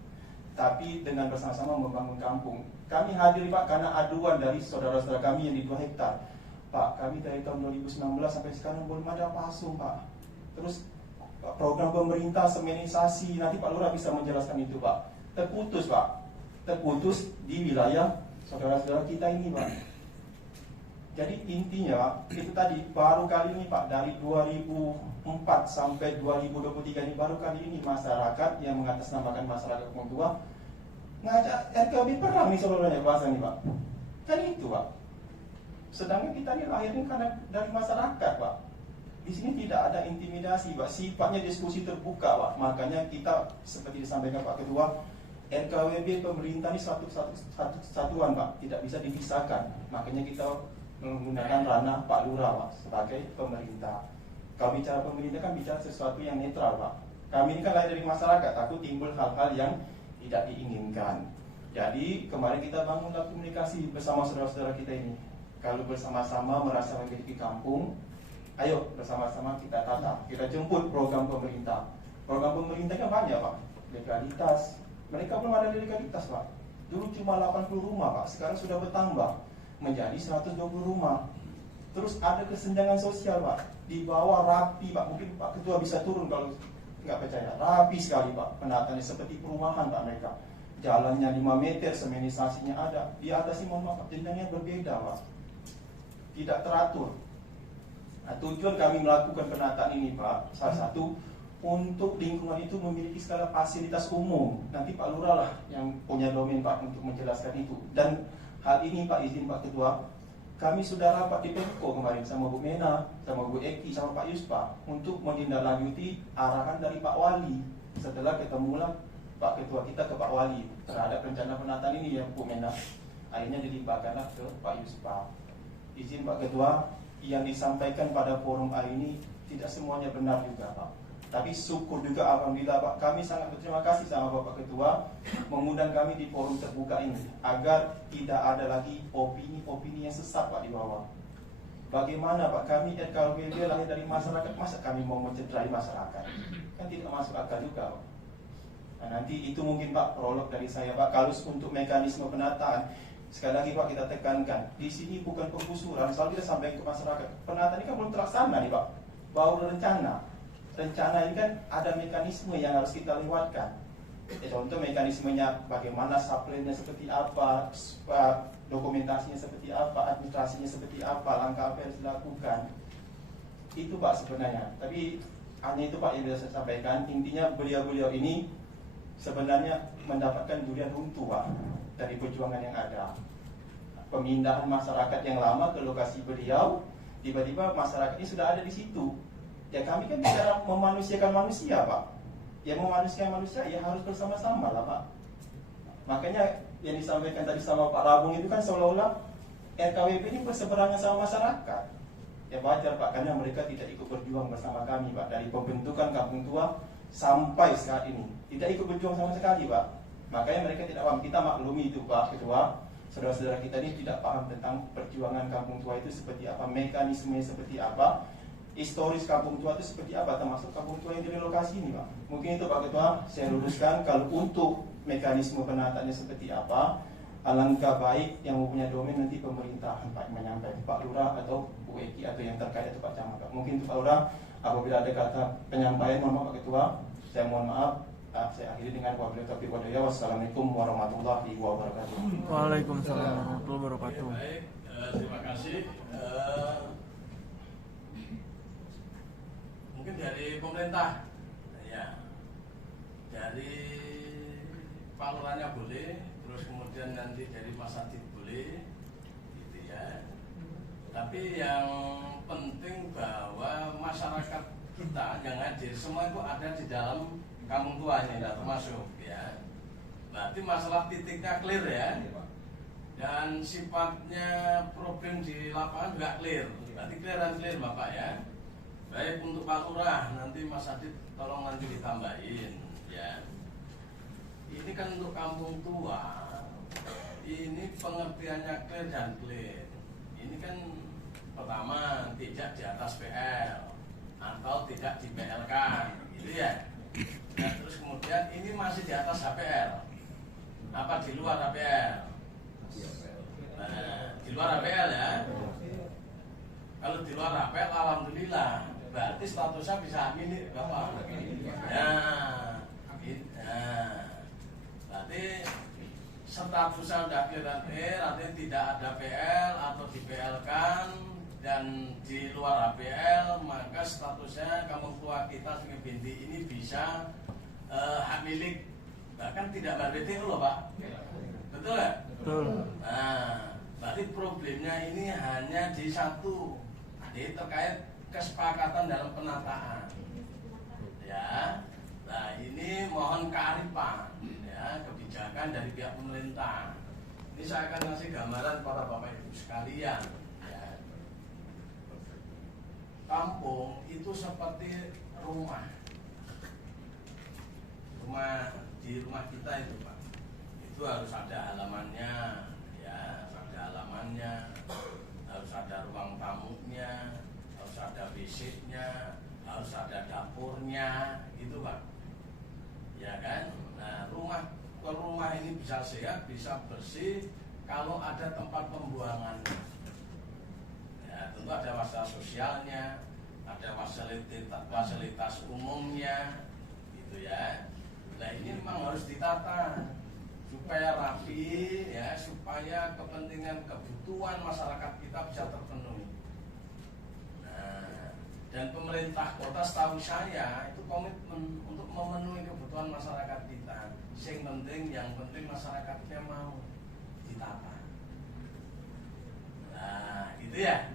Tapi dengan bersama-sama membangun kampung. Kami hadir Pak karena aduan dari saudara-saudara kami yang di 2 hektar. Pak, kami dari tahun 2019 sampai sekarang belum ada pasung Pak. Terus program pemerintah semenisasi, nanti Pak Lurah bisa menjelaskan itu Pak. Terputus Pak, terputus di wilayah saudara-saudara kita ini Pak. Jadi intinya itu tadi, baru kali ini Pak, dari 2004 sampai 2023 ini baru kali ini masyarakat yang mengatasnamakan masyarakat Kampung Tua ngajak RKB perang nih sebenarnya bahasa nih Pak. Kan itu Pak. Sedangkan kita ini lahirnya karena dari masyarakat Pak. Di sini tidak ada intimidasi Pak, sifatnya diskusi terbuka Pak. Makanya kita seperti disampaikan Pak Ketua, RKWB pemerintah ini satu satuan Pak, tidak bisa dipisahkan. Makanya kita menggunakan ranah Pak Lurah Pak sebagai pemerintah. Kalau bicara pemerintah kan bicara sesuatu yang netral Pak. Kami ini kan lahir dari masyarakat, takut timbul hal-hal yang tidak diinginkan. Jadi kemarin kita bangunlah komunikasi bersama saudara-saudara kita ini. Kalau bersama-sama merasa memiliki kampung, ayo bersama-sama kita tata, kita jemput program pemerintah. Program pemerintahnya banyak Pak, legalitas. Mereka belum ada legalitas Pak. Dulu cuma 80 rumah Pak, sekarang sudah bertambah menjadi 120 rumah. Terus ada kesenjangan sosial Pak, di bawah rapi Pak, mungkin Pak Ketua bisa turun kalau nggak percaya, rapi sekali Pak, penataannya seperti perumahan Pak mereka. Jalannya 5 meter, semenisasinya ada, di atas ini mohon maaf, jenjangnya berbeda Pak, tidak teratur. Nah, tujuan kami melakukan penataan ini Pak, salah satu untuk lingkungan itu memiliki segala fasilitas umum. Nanti Pak Lurah lah yang punya domain Pak untuk menjelaskan itu. Dan hal ini Pak, izin Pak Ketua, kami sudah rapat di Pemko kemarin sama Bu Mena, sama Bu Eki, sama Pak Yuspa untuk menindaklanjuti arahan dari Pak Wali. Setelah ketemulah Pak Ketua kita ke Pak Wali terhadap rencana penataan ini yang Bu Mena, akhirnya dilimpahkanlah ke Pak Yuspa. Izin Pak Ketua, yang disampaikan pada forum hari ini tidak semuanya benar juga Pak. Tapi syukur juga alhamdulillah Pak, kami sangat berterima kasih sama Bapak Ketua mengundang kami di forum terbuka ini agar tidak ada lagi opini-opini yang sesat Pak di bawah. Bagaimana Pak, kami RKWB lahir dari masyarakat, masa kami mau mencederai masyarakat? Kan tidak masuk akal juga Pak. Nah, nanti itu mungkin Pak prolog dari saya Pak. Kalau untuk mekanisme penataan, sekali lagi Pak kita tekankan, di sini bukan penggusuran, selalu kita sampaikan ke masyarakat. Penataan ini kan belum terlaksana nih Pak, baru rencana. Rencana ini kan ada mekanisme yang harus kita lewatkan. Ya, contoh mekanismenya bagaimana supply-nya seperti apa, dokumentasinya seperti apa, administrasinya seperti apa, langkah apa yang harus dilakukan. Itu Pak sebenarnya. Tapi hanya itu Pak yang bisa saya sampaikan. Intinya beliau-beliau ini sebenarnya mendapatkan durian runtuh Pak dari perjuangan yang ada. Pemindahan masyarakat yang lama ke lokasi beliau, tiba-tiba masyarakat ini sudah ada di situ. Ya kami kan bicara memanusiakan manusia Pak. Ya memanusiakan manusia ya harus bersama-sama lah Pak. Makanya yang disampaikan tadi sama Pak Rabung itu kan seolah-olah RKWB ini berseberangan sama masyarakat. Ya wajar Pak, karena mereka tidak ikut berjuang bersama kami Pak. Dari pembentukan Kampung Tua sampai saat ini tidak ikut berjuang sama sekali Pak. Makanya mereka tidak paham. Kita maklumi itu Pak Ketua. Saudara-saudara kita ini tidak paham tentang perjuangan Kampung Tua itu seperti apa, mekanismenya seperti apa, historis Kampung Tua itu seperti apa, termasuk Kampung Tua yang direlokasi ini Pak. Mungkin itu Pak Ketua saya luruskan. Kalau untuk mekanisme penataannya seperti apa, alangkah baik yang mempunyai domain nanti pemerintahan Pak menyampaikan, Pak Lurah atau Bu Eki atau yang terkait atau Pak Camat. Mungkin untuk Pak Lurah, apabila ada kata penyampaian, mohon maaf Pak Ketua, saya mohon maaf. Saya akhiri dengan wabillahi taufiq wal hidayah. Wassalamualaikum warahmatullahi wabarakatuh. Waalaikumsalam warahmatullahi wabarakatuh. Baik, terima kasih. Mungkin dari pemerintah, ya, dari Pak Lurahnya boleh, terus kemudian nanti dari Mas Adit boleh, gitu ya. Tapi yang penting bahwa masyarakat kita yang hadir semua itu ada di dalam Kampung Tua ini, tidak termasuk ya. Berarti masalah titiknya clear ya, dan sifatnya problem di lapangan juga clear. Berarti clear Bapak ya. Baik, untuk Pak Lurah nanti Mas Adit tolong nanti ditambahin ya. Ini kan untuk Kampung Tua, ini pengertiannya clear dan clear. Ini kan pertama tidak di atas PL atau tidak di PL kan, gitu ya. Nah, terus kemudian ini masih di atas HPL apa di luar HPL? Nah, di luar HPL ya. Kalau di luar HPL alhamdulillah, berarti statusnya bisa milik Bapak. Nah, berarti statusnya sudah clear, artinya tidak ada PL atau di PL kan, dan di luar HPL, maka statusnya Kampung Tua kita Sungai Binti ini bisa hak milik, bahkan tidak BTO loh Pak. Betul nggak? Betul. Nah, berarti problemnya ini hanya di satu, jadi terkait kesepakatan dalam penataan. Ya, nah ini mohon kearifan, ya, kebijakan dari pihak pemerintah. Ini saya akan kasih gambaran para Bapak Ibu sekalian. Kampung itu seperti rumah di rumah kita itu Pak, itu harus ada halamannya ya, harus ada ruang tamunya, harus ada WC-nya, harus ada dapurnya, gitu Pak ya kan. Nah, rumah ini bisa sehat, bisa bersih kalau ada tempat pembuangannya. Ya, tentu ada masalah sosialnya, ada fasilitas umumnya, gitu ya. Nah, ini memang harus ditata supaya rapi, ya, supaya kepentingan kebutuhan masyarakat kita bisa terpenuhi. Nah, Dan pemerintah kota setahu saya itu komitmen untuk memenuhi kebutuhan masyarakat kita. Yang penting masyarakatnya mau ditata. Nah, gitu ya.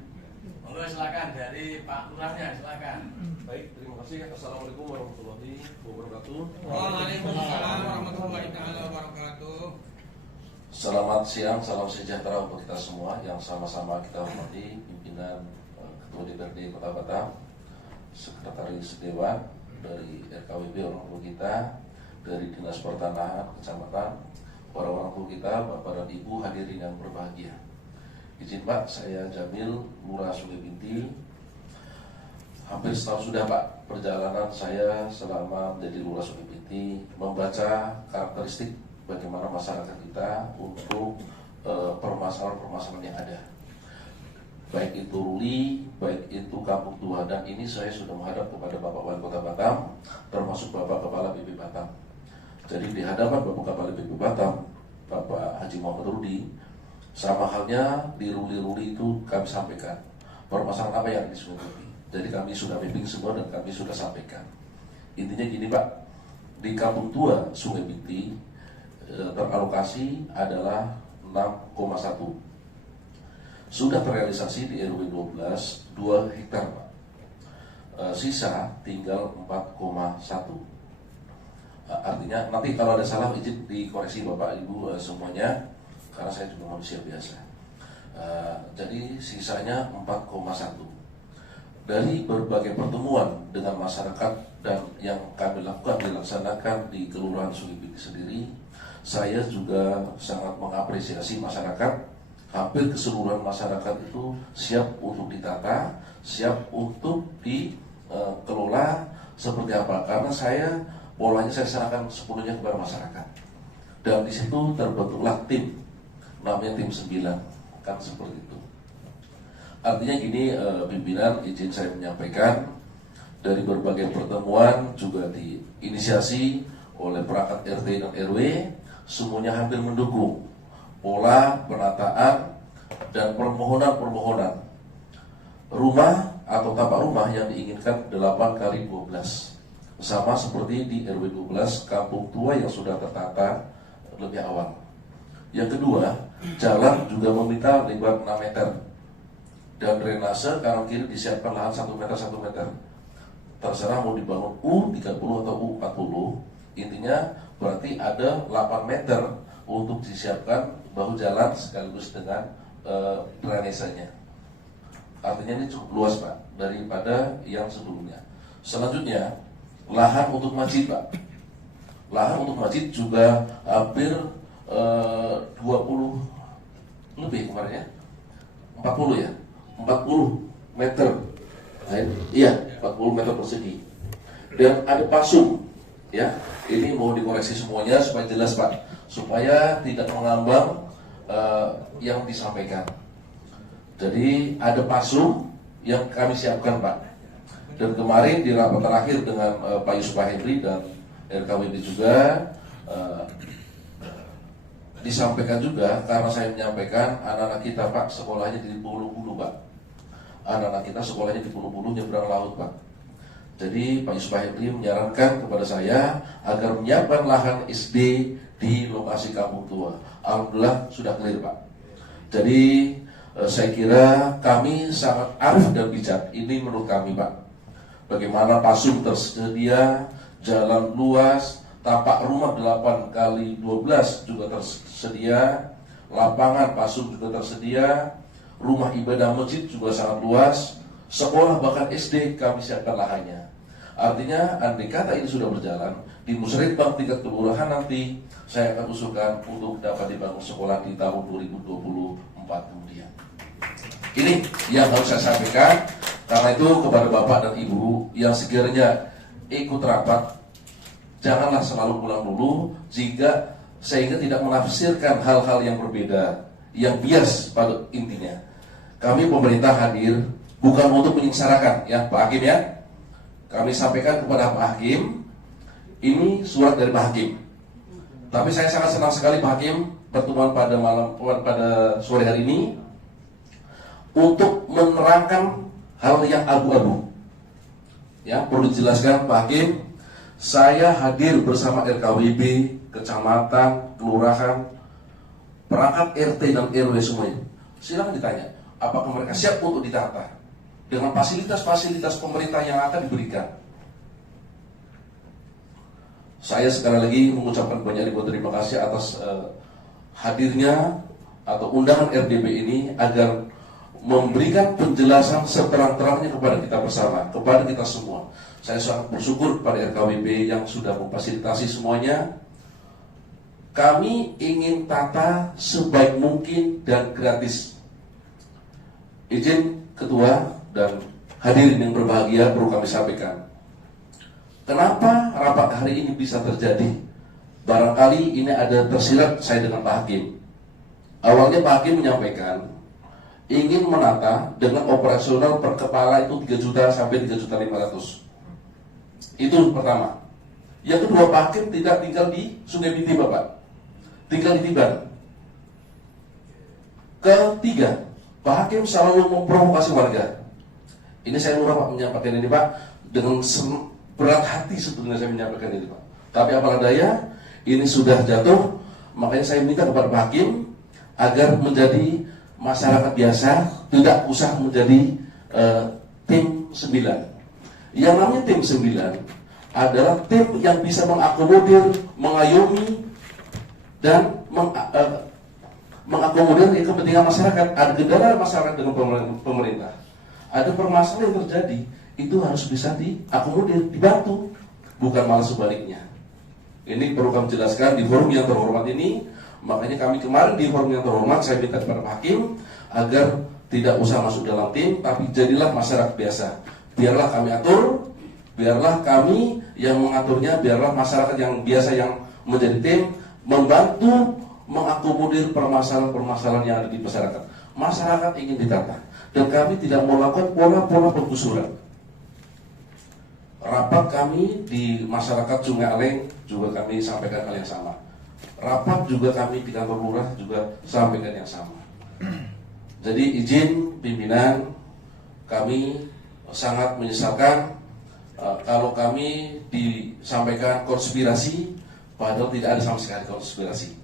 Monggo silakan dari Pak Lurahnya, silakan. Baik, terima kasih. Assalamualaikum warahmatullahi wabarakatuh. Waalaikumsalam warahmatullahi wabarakatuh. Selamat siang, salam sejahtera untuk kita semua yang sama-sama kita hormati pimpinan Ketua DPRD Kota Batam, Sekretaris Dewan dari RKWB orang tua kita, dari Dinas Pertanahan Kecamatan, para orang tua kita, Bapak dan Ibu hadirin yang berbahagia. Izin Pak, saya Jamil, Lurah Sungai Binti. Hampir setahun sudah Pak perjalanan saya selama menjadi Lurah Sungai Binti, membaca karakteristik bagaimana masyarakat kita untuk permasalahan-permasalahan yang ada. Baik itu Ruli, baik itu Kampung Tua, dan ini saya sudah menghadap kepada Bapak Wali Kota Batam, termasuk Bapak Kepala BP Batam. Jadi di hadapan Bapak Kepala BP Batam, Bapak Haji Muhammad Rudi, sama halnya di Ruli-Ruli itu kami sampaikan permasalahan apa yang di Sungai Binti. Jadi kami sudah mapping semua dan kami sudah sampaikan. Intinya gini Pak, di Kampung Tua Sungai Binti teralokasi adalah 6,1. Sudah terrealisasi di RW 12 2 hektar Pak. Sisa tinggal 4,1. Artinya nanti kalau ada salah izin dikoreksi Bapak Ibu semuanya, karena saya juga manusia biasa. Jadi sisanya 4,1. Dari berbagai pertemuan dengan masyarakat dan yang kami lakukan dilaksanakan di Kelurahan Sungai Binti sendiri, saya juga sangat mengapresiasi masyarakat. Hampir keseluruhan masyarakat itu siap untuk ditata, siap untuk dikelola seperti apa. Karena polanya saya serahkan sepenuhnya kepada masyarakat. Dan di situ terbentuklah tim, namanya tim 9, kan seperti itu. Artinya gini, pimpinan izin saya menyampaikan, dari berbagai pertemuan juga diinisiasi oleh perangkat RT dan RW, semuanya hampir mendukung pola penataan dan permohonan rumah atau tapak rumah yang diinginkan 8x12, sama seperti di RW 12 Kampung Tua yang sudah tertata lebih awal. Yang kedua, jalan juga meminta lebar 6 meter dan drainase kanan kiri disiapkan lahan 1 meter 1 meter. Terserah mau dibangun U30 atau U40, intinya berarti ada 8 meter untuk disiapkan bahu jalan sekaligus dengan drainasenya. Artinya ini cukup luas Pak daripada yang sebelumnya. Selanjutnya, lahan untuk masjid Pak. Lahan untuk masjid juga hampir 20 lebih kemarin ya, 40 ya, 40 meter, iya 40 meter persegi. Dan ada pasung, ya, ini mau dikoreksi semuanya supaya jelas Pak, supaya tidak mengambang yang disampaikan. Jadi ada pasung yang kami siapkan Pak. Dan kemarin di rapat terakhir dengan Pak Yusuf Henry dan RKWB juga disampaikan juga, karena saya menyampaikan anak-anak kita Pak sekolahnya di Bulu-Bulu Pak. Anak-anak kita sekolahnya di Bulu-Bulu nyebrang laut Pak. Jadi Pak Yusuf Henry menyarankan kepada saya agar menyiapkan lahan SD di lokasi Kampung Tua. Alhamdulillah sudah clear Pak. Jadi saya kira kami sangat arif dan bijak. Ini menurut kami Pak. Bagaimana pasung tersedia, jalan luas, tapak rumah 8x12 juga tersedia, lapangan pasung juga tersedia, rumah ibadah masjid juga sangat luas, sekolah bahkan SD kami siapkan lahannya. Artinya andai kata ini sudah berjalan, di musrenbang tingkat kelurahan nanti saya akan usulkan untuk dapat dibangun sekolah di tahun 2024 kemudian. Ini yang harus saya sampaikan. Karena itu kepada Bapak dan Ibu yang sekiranya ikut rapat, janganlah selalu pulang dulu jika sehingga tidak menafsirkan hal-hal yang berbeda, yang bias pada intinya. Kami pemerintah hadir bukan untuk menyengsarakan ya Pak Hakim ya. Kami sampaikan kepada Pak Hakim, ini surat dari Pak Hakim. Tapi saya sangat senang sekali Pak Hakim pertemuan pada sore hari ini untuk menerangkan hal yang abu-abu. Ya, perlu dijelaskan Pak Hakim, saya hadir bersama RKWB, kecamatan, kelurahan, perangkat RT dan RW semuanya. Silakan ditanya, apakah mereka siap untuk ditata dengan fasilitas-fasilitas pemerintah yang akan diberikan. Saya sekali lagi mengucapkan banyak ribu terima kasih atas hadirnya atau undangan RDB ini agar memberikan penjelasan seterang-terangnya kepada kita bersama, kepada kita semua. Saya sangat bersyukur kepada RKWB yang sudah memfasilitasi semuanya. Kami ingin tata sebaik mungkin dan gratis. Izin Ketua dan hadirin yang berbahagia perlu kami sampaikan. Kenapa rapat hari ini bisa terjadi? Barangkali ini ada tersirat saya dengan Pak Hakim. Awalnya Pak Hakim menyampaikan ingin menata dengan operasional per kepala itu 3 juta sampai 3.500.000. Itu pertama. Yang kedua, Pak Hakim tidak tinggal di Sungai Binti Bapak, tinggal di Tiban. Ketiga, Pak Hakim selalu memprovokasi warga. Ini saya murah Pak menyampaikan ini Pak, dengan berat hati sebetulnya saya menyampaikan ini Pak. Tapi apalah daya, ini sudah jatuh, makanya saya minta kepada Pak Hakim agar menjadi masyarakat biasa, tidak usah menjadi tim 9. Yang namanya tim 9 adalah tim yang bisa mengakomodir, mengayomi, dan mengakomodir kepentingan masyarakat. Ada kendala masyarakat dengan pemerintah, ada permasalahan yang terjadi, itu harus bisa diakomodir, dibantu, bukan malah sebaliknya. Ini perlu kami jelaskan di forum yang terhormat ini. Makanya kami kemarin di forum yang terhormat, saya minta kepada Pak Hakim agar tidak usah masuk dalam tim, tapi jadilah masyarakat biasa. Biarlah kami atur, biarlah kami yang mengaturnya, biarlah masyarakat yang biasa yang menjadi tim membantu mengakomodir permasalahan-permasalahan yang ada di masyarakat. Masyarakat ingin ditata, dan kami tidak melakukan pola-pola penggusuran. Rapat kami di masyarakat Sungai Aleng juga kami sampaikan hal yang sama. Rapat juga kami di kantor lurah juga sampaikan yang sama. Jadi izin pimpinan, kami sangat menyesalkan kalau kami disampaikan konspirasi, padahal tidak ada sama sekali konspirasi.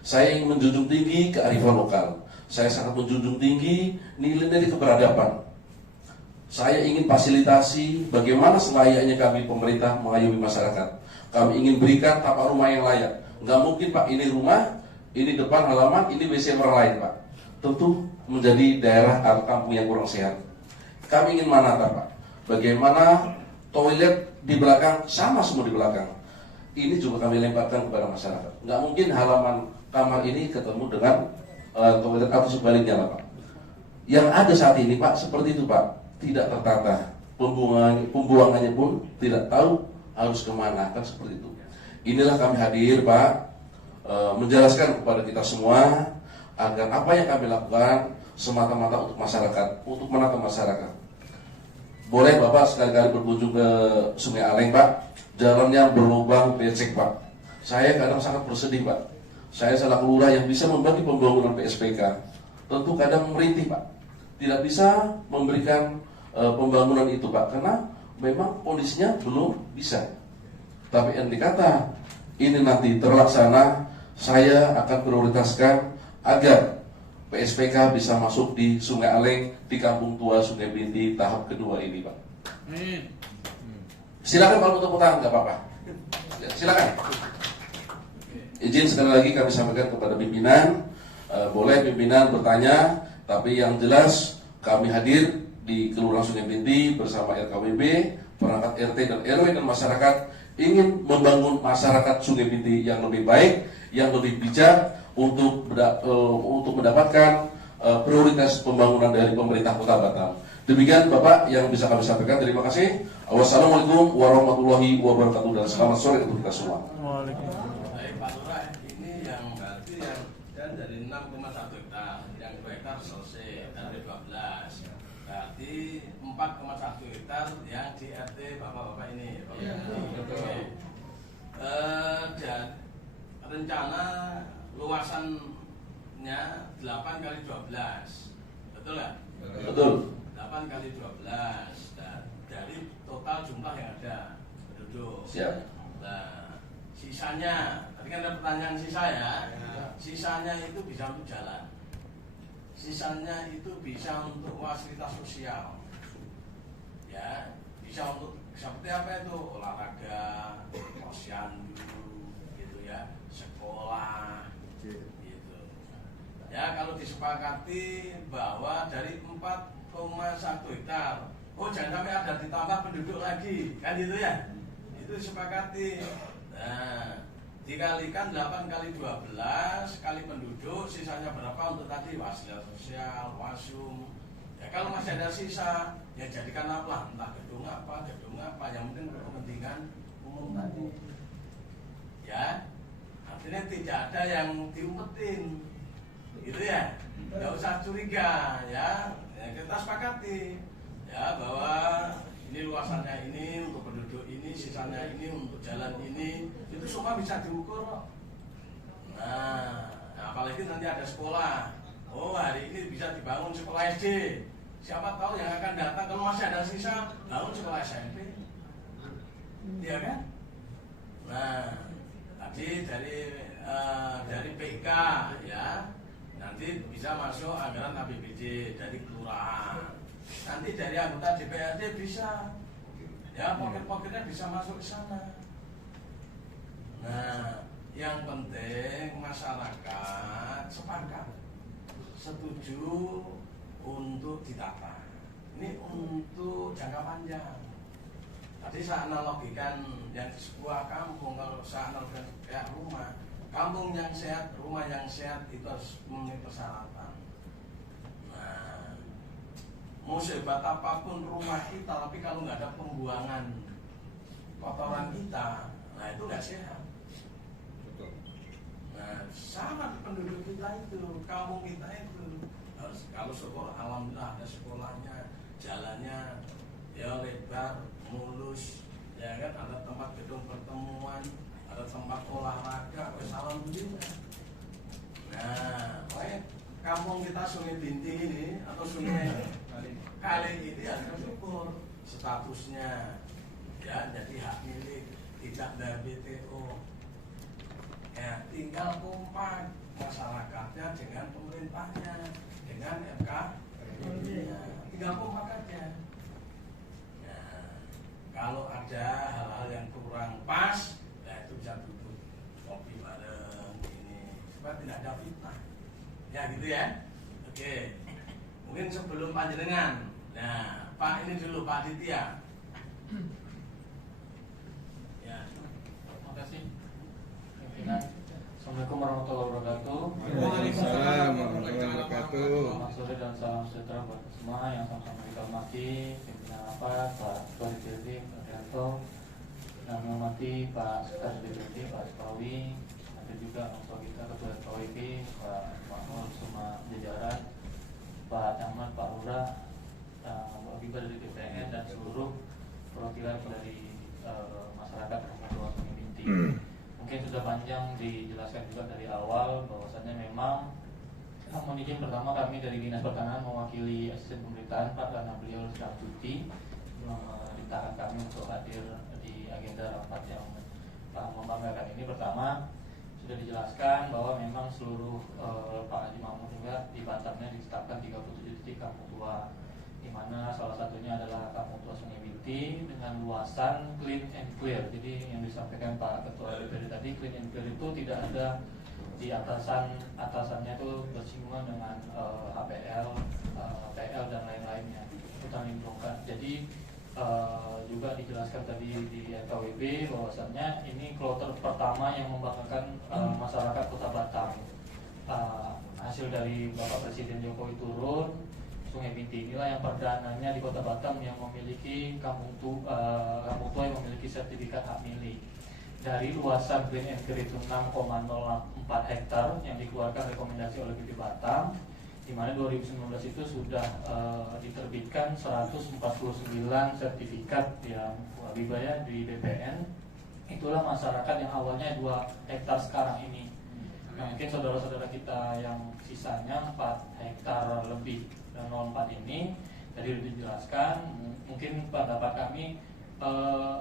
Saya ingin menjunjung tinggi kearifan lokal. Saya sangat menjunjung tinggi nilai-nilai keberadaban. Saya ingin fasilitasi bagaimana selayaknya kami pemerintah mengayomi masyarakat. Kami ingin berikan tata rumah yang layak. Nggak mungkin Pak, ini rumah, ini depan halaman, ini WC orang lain Pak. Tentu menjadi daerah atau kampung yang kurang sehat. Kami ingin menata Pak, bagaimana toilet di belakang sama semua di belakang. Ini juga kami lemparkan kepada masyarakat. Nggak mungkin halaman kamar ini ketemu dengan toilet atau sebaliknya lah Pak. Yang ada saat ini Pak seperti itu Pak, tidak tertata. Pembuangannya pun tidak tahu harus kemana, kan seperti itu. Inilah kami hadir Pak, menjelaskan kepada kita semua agar apa yang kami lakukan semata-mata untuk masyarakat, untuk menata masyarakat. Boleh Bapak sekali-kali berkunjung ke Sungai Aleng Pak, jalannya berlubang becek Pak. Saya kadang sangat bersedih Pak. Saya salah lurah yang bisa membantu pembangunan PSPK, tentu kadang merintih Pak, tidak bisa memberikan pembangunan itu Pak, karena memang kondisinya belum bisa. Tapi yang dikata ini nanti terlaksana, saya akan prioritaskan agar PSPK bisa masuk di Sungai Aleng, di Kampung Tua Sungai Binti tahap kedua ini Pak. Silakan kalau untuk tangan nggak apa-apa. Ya, silakan. Izin sekali lagi kami sampaikan kepada pimpinan, boleh pimpinan bertanya, tapi yang jelas kami hadir di Kelurahan Sungai Binti bersama RKWB, perangkat RT dan RW dan masyarakat, ingin membangun masyarakat Sungai Binti yang lebih baik, yang lebih bijak untuk mendapatkan prioritas pembangunan dari pemerintah Kota Batam. Demikian Bapak yang bisa kami sampaikan. Terima kasih. Wassalamualaikum warahmatullahi wabarakatuh dan selamat sore untuk kita semua. Baik Pak Lurah, ini yang berarti yang dari 6,1 hektar, yang 2 hektar selesai dari 12. Berarti 4,1 hektar yang di RT Bapak-Bapak ini. Dan rencana luasannya 8 kali 12, betul nggak? Betul. 8 kali 12. Dan dari total jumlah yang ada penduduk. Siap. Nah, sisanya, tadi kan ada pertanyaan sisa ya. Sisanya itu bisa untuk jalan. Sisanya itu bisa untuk fasilitas sosial. Ya, bisa untuk seperti apa itu? Olahraga, posyandu, gitu ya, sekolah, gitu. Ya, kalau disepakati bahwa dari 4,1 hektar, oh jangan sampai ada ditambah penduduk lagi, kan gitu ya? Itu disepakati. Nah, dikalikan 8 kali 12 kali penduduk, sisanya berapa untuk tadi fasilitas sosial, wasum. Ya kalau masih ada sisa, ya jadikan apa? Entah gedung apa, yang penting untuk kepentingan umum tadi. Ya, artinya tidak ada yang diumpetin, gitu ya. Nggak usah curiga, ya. Kita sepakati, ya bahwa ini luasannya ini untuk penduduk ini, sisanya ini untuk jalan ini, itu semua bisa diukur. Nah, apalagi nanti ada sekolah. Oh, hari ini bisa dibangun sekolah SD. Siapa tahu yang akan datang kalau masih ada sisa, bangun sekolah SMP. Iya kan? Nah, tadi dari PK ya, nanti bisa masuk anggaran APBD dari kelurahan. Nanti dari anggota DPRD bisa, ya pocket-pocketnya bisa masuk ke sana. Nah, yang penting masyarakat sepakat, setuju untuk ditata. Ini untuk jangka panjang. Tadi saya analogikan yang di sebuah kampung, kalau saya analogikan kayak rumah, kampung yang sehat, rumah yang sehat itu harus memenuhi persyaratan. Nah, mau sehebat apapun rumah kita, tapi kalau nggak ada pembuangan kotoran kita, nah itu nggak sehat. Nah, sama penduduk kita itu, kampung kita itu harus, kalau sekolah, alhamdulillah ada sekolahnya, jalannya ya lebar, mulus, ya kan, ada tempat gedung pertemuan, ada tempat olahraga, alhamdulillah. Nah, kampung kita Sungai Binti ini atau Sungai Kali ini harus syukur statusnya, ya jadi hak milik, tidak dari BTO. Ya, tinggal kompak masyarakatnya dengan pemerintahnya, dengan MK, tinggal kompak aja. Nah, kalau ada hal-hal yang kurang pas, nah itu bisa duduk kopi bareng ini, supaya tidak ada fitnah. Ya gitu ya. Oke. Mungkin sebelum panjenengan, nah Pak ini dulu Pak Aditya. Ya. Terima kasih. Assalamualaikum warahmatullahi wabarakatuh. Waalaikumsalam warahmatullahi wabarakatuh. Selamat sore dan salam sejahtera buat semua yang sama-sama kita hormati pimpinan rapat Pak Ketua DPRD Pak Rianto, yang menghormati Pak Sekretaris DPRD Pak Spawi, ada juga ketua kita Ketua KWP Pak Mahmud semua jajaran, Pak Camat, Pak Lurah, Pak Biba dari DPN dan seluruh perwakilan dari masyarakat Kabupaten Sungai Binti. Mungkin sudah panjang dijelaskan juga dari awal bahwasannya memang mohon izin pertama kami dari Dinas Pertanahan mewakili asisten pemerintahan Pak, karena beliau sedang cuti, memerintahkan kami untuk hadir di agenda rapat yang membanggakan ini. Pertama sudah dijelaskan bahwa memang seluruh Pak Haji Mahmud juga di Batamnya ditetapkan 37 titik kampung tua, di mana salah satunya adalah kampung tua Sungai Binti dengan luasan clean and clear. Jadi yang disampaikan Pak Ketua DPRD tadi, clean and clear itu tidak ada di atasannya itu bersinggungan dengan HPL, PL dan lain-lainnya, hutan lindungan. Jadi juga dijelaskan tadi di KWB bahwasannya ini kloter pertama yang membanggakan masyarakat Kota Batam. Hasil dari Bapak Presiden Jokowi turun, Sungai Binti inilah yang perdananya di Kota Batam yang memiliki kampung tua yang memiliki sertifikat hak milik. Dari luasan Green and Clear itu 6,04 hektar yang dikeluarkan rekomendasi oleh BP Batam, di mana 2019 itu sudah diterbitkan 149 sertifikat yang WIBA ya di BPN. Itulah masyarakat yang awalnya 2 hektar sekarang ini. Nah, mungkin saudara-saudara kita yang sisanya 4 hektar lebih dan 04 ini tadi sudah dijelaskan. Mungkin pendapat kami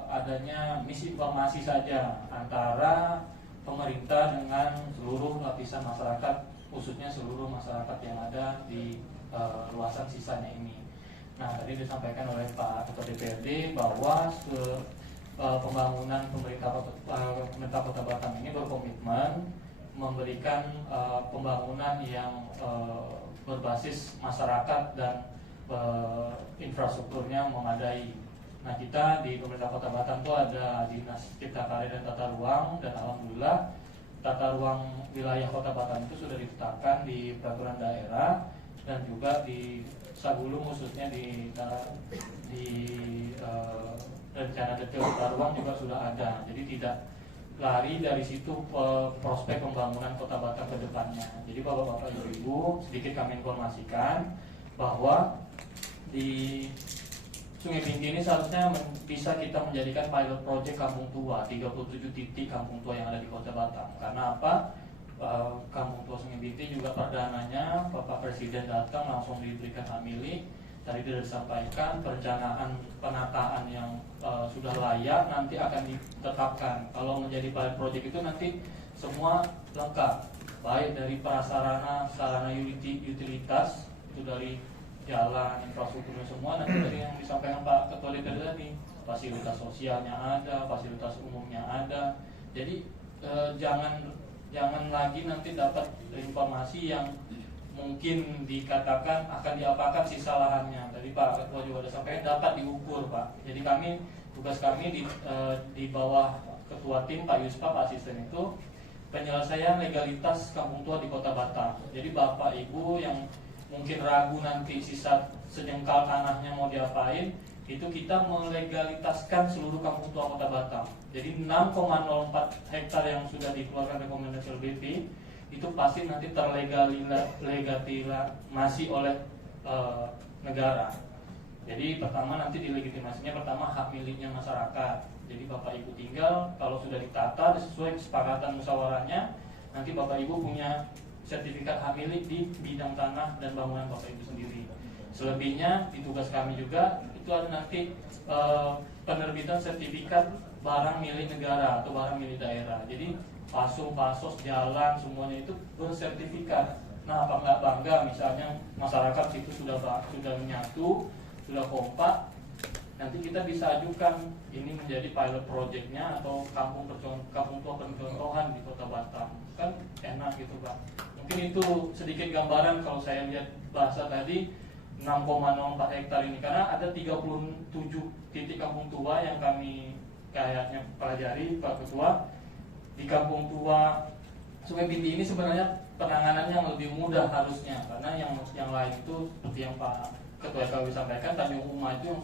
adanya misinformasi saja antara pemerintah dengan seluruh lapisan masyarakat, khususnya seluruh masyarakat yang ada di luasan sisanya ini. Nah, tadi disampaikan oleh Pak Ketua DPRD bahwa pembangunan pemerintah Kota Batam ini berkomitmen memberikan pembangunan yang berbasis masyarakat dan infrastrukturnya memadai. Nah, kita di pemerintah Kota Batam itu ada Dinas Cipta Karya dan Tata Ruang, dan alhamdulillah tata ruang wilayah Kota Batam itu sudah ditetapkan di peraturan daerah dan juga di Sagulung, khususnya di rencana detail tata ruang juga sudah ada. Jadi tidak lari dari situ prospek pembangunan Kota Batam ke depannya. Jadi Bapak-bapak Ibu, sedikit kami informasikan bahwa di Sungai Binti ini seharusnya bisa kita menjadikan pilot project Kampung Tua, 37 titik Kampung Tua yang ada di Kota Batam. Karena apa? Kampung Tua Sungai Binti juga perdananya Bapak Presiden datang langsung diberikan hak milik. Tadi sudah disampaikan perencanaan penataan yang sudah layak nanti akan ditetapkan. Kalau menjadi pilot project itu nanti semua lengkap, baik dari prasarana, sarana utilitas itu dari jalan, infrastrukturnya semua. Nanti dari yang disampaikan Pak Ketua DPRD tadi, fasilitas sosialnya ada, fasilitas umumnya ada. Jadi jangan lagi nanti dapat informasi yang mungkin dikatakan akan diapakan sisa lahannya. Tadi Pak Ketua juga sudah sampaikan dapat diukur, Pak. Jadi tugas kami di bawah Ketua Tim Pak Yuspa, Pak Asisten itu penyelesaian legalitas Kampung Tua di Kota Batam. Jadi Bapak Ibu yang mungkin ragu nanti sisa sejengkal tanahnya mau diapain, itu kita melegalitaskan seluruh Kampung Tua Kota Batam. Jadi 6,04 hektar yang sudah dikeluarkan rekomendasi LBP itu pasti nanti terlegitimasi oleh negara. Jadi pertama nanti dilegitimasinya pertama hak miliknya masyarakat. Jadi Bapak Ibu tinggal kalau sudah ditata sesuai kesepakatan musyawarahnya, nanti Bapak Ibu punya sertifikat hak milik di bidang tanah dan bangunan Bapak Ibu sendiri. Selebihnya di tugas kami juga itu ada nanti penerbitan sertifikat barang milik negara atau barang milik daerah. Jadi pasos, jalan semuanya itu bersertifikat. Nah, apa nggak bangga misalnya masyarakat itu sudah menyatu, sudah kompak, nanti kita bisa ajukan ini menjadi pilot projectnya atau kampung tua percontohan di Kota Batam. Kan enak gitu Pak. Mungkin itu sedikit gambaran kalau saya lihat bahasa tadi 6,04 hektar ini, karena ada 37 titik kampung tua yang kami kayaknya pelajari Pak Ketua. Di Kampung Tua Sungai Binti ini sebenarnya penanganannya yang lebih mudah harusnya, karena yang lain itu seperti yang Pak Ketua RKW sampaikan, Tanjung Uma itu yang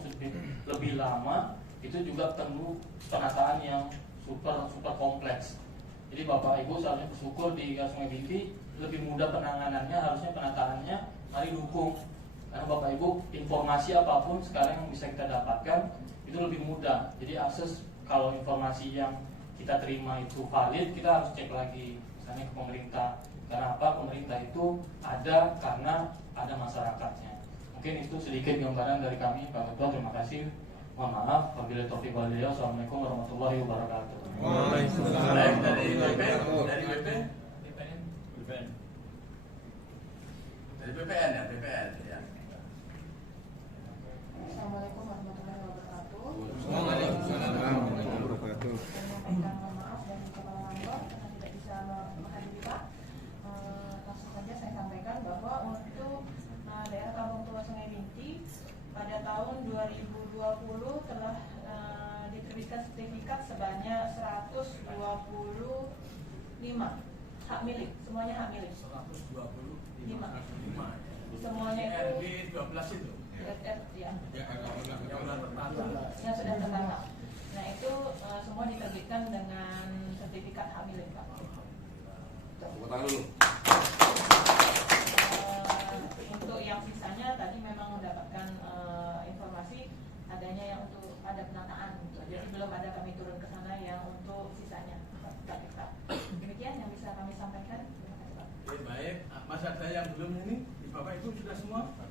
lebih lama, itu juga perlu penataan yang super kompleks. Jadi Bapak Ibu seharusnya bersyukur di Sungai Binti lebih mudah penanganannya, harusnya penataannya mari dukung. Karena Bapak Ibu informasi apapun sekarang yang bisa kita dapatkan itu lebih mudah. Jadi akses kalau informasi yang kita terima itu valid, kita harus cek lagi misalnya ke pemerintah. Karena apa? Pemerintah itu ada karena ada masyarakatnya. Mungkin itu sedikit gambaran dari kami Pak Ketua. Terima kasih. Mohon maaf apabila taufiq wal hidayah. Assalamualaikum warahmatullahi wabarakatuh. Waalaikumsalam. Dari BPN ya. Assalamualaikum warahmatullahi wabarakatuh. Waalaikumsalam warahmatullahi wabarakatuh. Mohon maaf dari Kepala Kantor karena tidak bisa menghadiri Pak. Langsung saja saya sampaikan bahwa untuk daerah Kampung Tua Sungai Binti pada tahun 2020 telah diterbitkan sertifikat sebanyak 125 hak milik, semuanya hak milik. 125. Semuanya itu RB 12 itu. Ya. Yang sudah tertangkap. Nah itu semua diterbitkan dengan sertifikat hak milik Pak. Untuk yang sisanya tadi memang mendapatkan informasi adanya yang untuk ada penataan. Jadi belum ada kami turun ke sana yang untuk sisanya. Demikian yang bisa kami sampaikan. Terima kasih Pak. Baik, Mas ada yang belum ini? Bapak Ibu sudah semua? Pak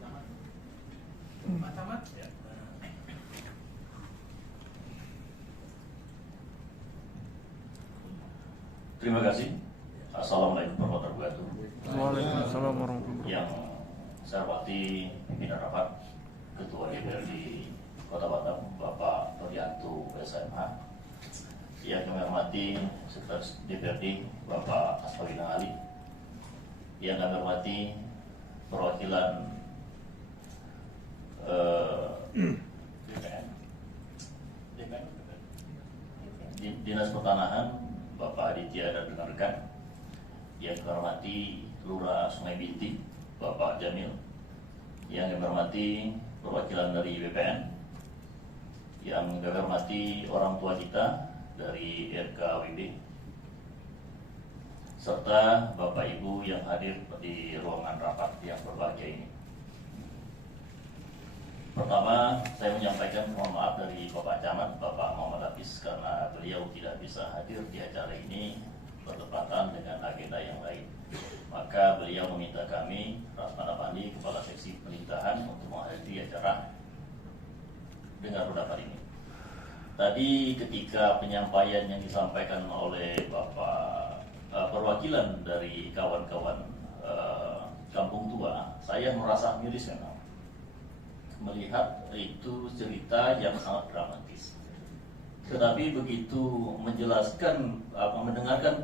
Camat? Ya. Terima kasih. Assalamualaikum warahmatullahi wabarakatuh. Waalaikumsalam warahmatullahi Yang saya hormati pimpinan rapat Ketua DPRD Kota Batam, Bapak Nurianto SMH. Yang kami hormati Sekretaris DPRD Bapak Asfawina Ali. Yang kami hormati perwakilan Dinas Pertanahan Bapak Aditya dan rekan-rekan. Yang kami hormati Lurah Sungai Binti Bapak Jamil. Yang kami hormati perwakilan dari BPN. Yang kami hormati orang tua kita dari RKWB, serta Bapak Ibu yang hadir di ruangan rapat yang berbahagia ini. Pertama, saya menyampaikan mohon maaf dari Bapak Camat, Bapak Muhammad Hafiz, karena beliau tidak bisa hadir di acara ini bertepatan dengan agenda yang lain. Maka beliau meminta kami, Rasmana Pandi, Kepala Seksi Pemerintahan, untuk menghadiri acara dengar pendapat ini. Tadi ketika penyampaian yang disampaikan oleh Bapak perwakilan dari kawan-kawan Kampung Tua, saya merasa miris memang melihat itu cerita yang sangat dramatis. Tetapi begitu mendengarkan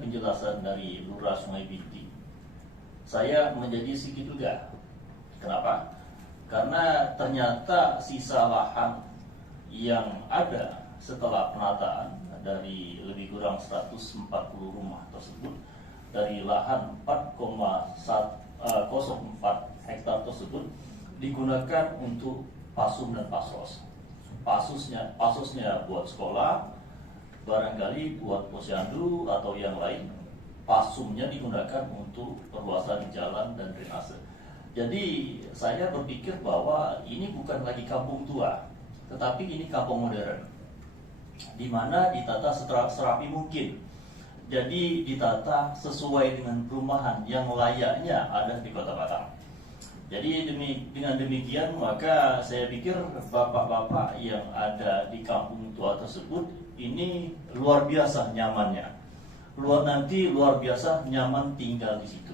penjelasan dari Lurah Sungai Binti, saya menjadi sedikit lega. Kenapa? Karena ternyata sisa lahan yang ada setelah penataan dari lebih kurang 140 rumah tersebut, dari lahan 4,04 hektar tersebut digunakan untuk pasum dan pasos. Pasusnya buat sekolah, barangkali buat posyandu atau yang lain. Pasumnya digunakan untuk perluasan jalan dan drainase. Jadi saya berpikir bahwa ini bukan lagi kampung tua, tetapi ini kampung modern, di mana ditata serapi mungkin. Jadi ditata sesuai dengan perumahan yang layaknya ada di Kota Batam. Jadi dengan demikian maka saya pikir bapak-bapak yang ada di kampung tua tersebut ini luar biasa nyamannya. Luar biasa nyaman tinggal di situ.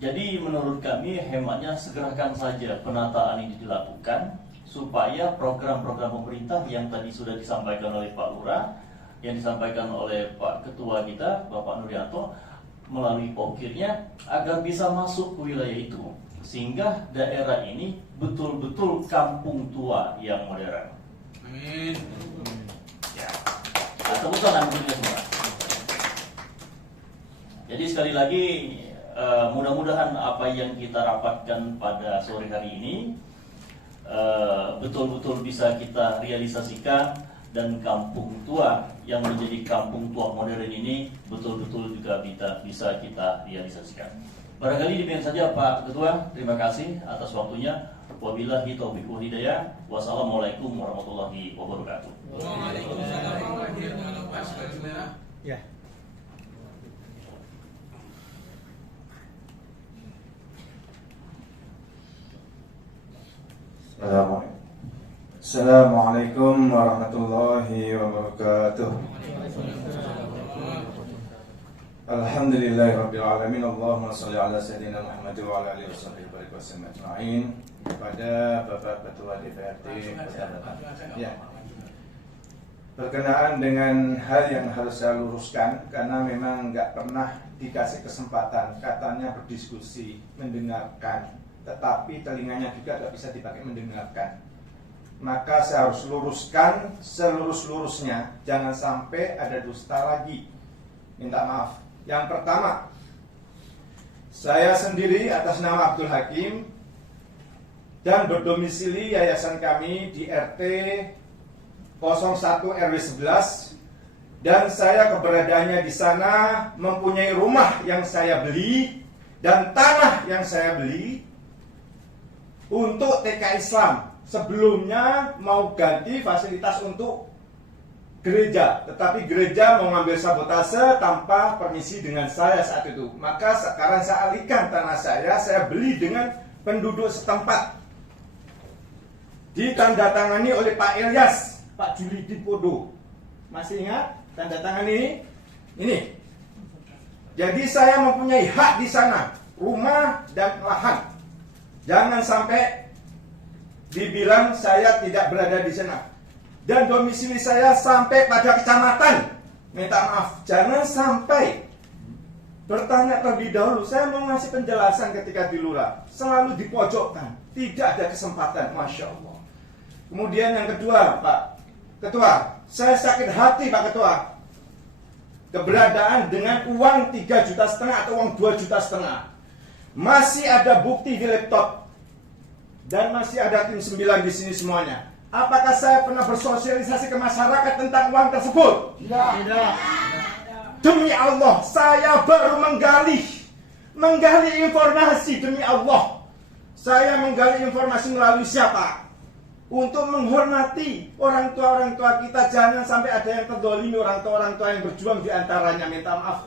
Jadi menurut kami hematnya segerakan saja penataan ini dilakukan supaya program-program pemerintah yang tadi sudah disampaikan oleh Pak Lurah, yang disampaikan oleh Pak Ketua kita, Bapak Nurianto, melalui pokirnya agar bisa masuk ke wilayah itu. Sehingga daerah ini betul-betul kampung tua yang modern. Amin. Ya. Tepuk tangan untuk semua. Jadi sekali lagi mudah-mudahan apa yang kita rapatkan pada sore hari ini betul-betul bisa kita realisasikan, dan kampung tua yang menjadi kampung tua modern ini betul-betul juga bisa kita realisasikan. Barangkali demikian saja Pak Ketua, terima kasih atas waktunya. Wabillahi taufiq wal hidayah. Wassalamualaikum warahmatullahi wabarakatuh. Waalaikumsalam warahmatullahi wabarakatuh. Ya. Assalamualaikum warahmatullahi wabarakatuh. Alhamdulillahirabbil alamin. Allahumma shalli ala sayyidina Muhammad wa ala alihi wasallam ajma'in. Kepada Bapak Ketua DPRD Kota Batam. Ya. Berkenaan dengan hal yang harus saya luruskan, karena memang nggak pernah dikasih kesempatan katanya berdiskusi, mendengarkan, tetapi telinganya juga nggak bisa dipakai mendengarkan. Maka saya harus luruskan selurus-lurusnya, jangan sampai ada dusta lagi. Minta maaf. Yang pertama, saya sendiri atas nama Abdul Hakim dan berdomisili yayasan kami di RT 01 RW 11, dan saya keberadaannya di sana mempunyai rumah yang saya beli dan tanah yang saya beli untuk TK Islam. Sebelumnya mau ganti fasilitas untuk gereja, tetapi gereja mau ngambil sabotase tanpa permisi dengan saya saat itu. Maka sekarang saya alihkan tanah saya beli dengan penduduk setempat. Ditandatangani oleh Pak Ilyas, Pak Julidi Podo. Masih ingat tanda tangan ini? Ini. Jadi saya mempunyai hak di sana, rumah dan lahan. Jangan sampai dibilang saya tidak berada di sana. Dan domisili saya sampai pada kecamatan. Minta maaf, jangan sampai bertanya terlebih dahulu. Saya mau ngasih penjelasan ketika di lurah, selalu dipojokkan, tidak ada kesempatan. Masya Allah. Kemudian yang kedua, Pak Ketua, saya sakit hati Pak Ketua, keberadaan dengan uang 3,5 juta atau uang 2,5 juta. Masih ada bukti di laptop dan masih ada tim 9 di sini semuanya. Apakah saya pernah bersosialisasi ke masyarakat tentang uang tersebut? Tidak. Demi Allah, saya baru menggali informasi. Demi Allah, saya menggali informasi melalui siapa? Untuk menghormati orang tua kita. Jangan sampai ada yang terdolimi, orang tua yang berjuang diantaranya. Minta maaf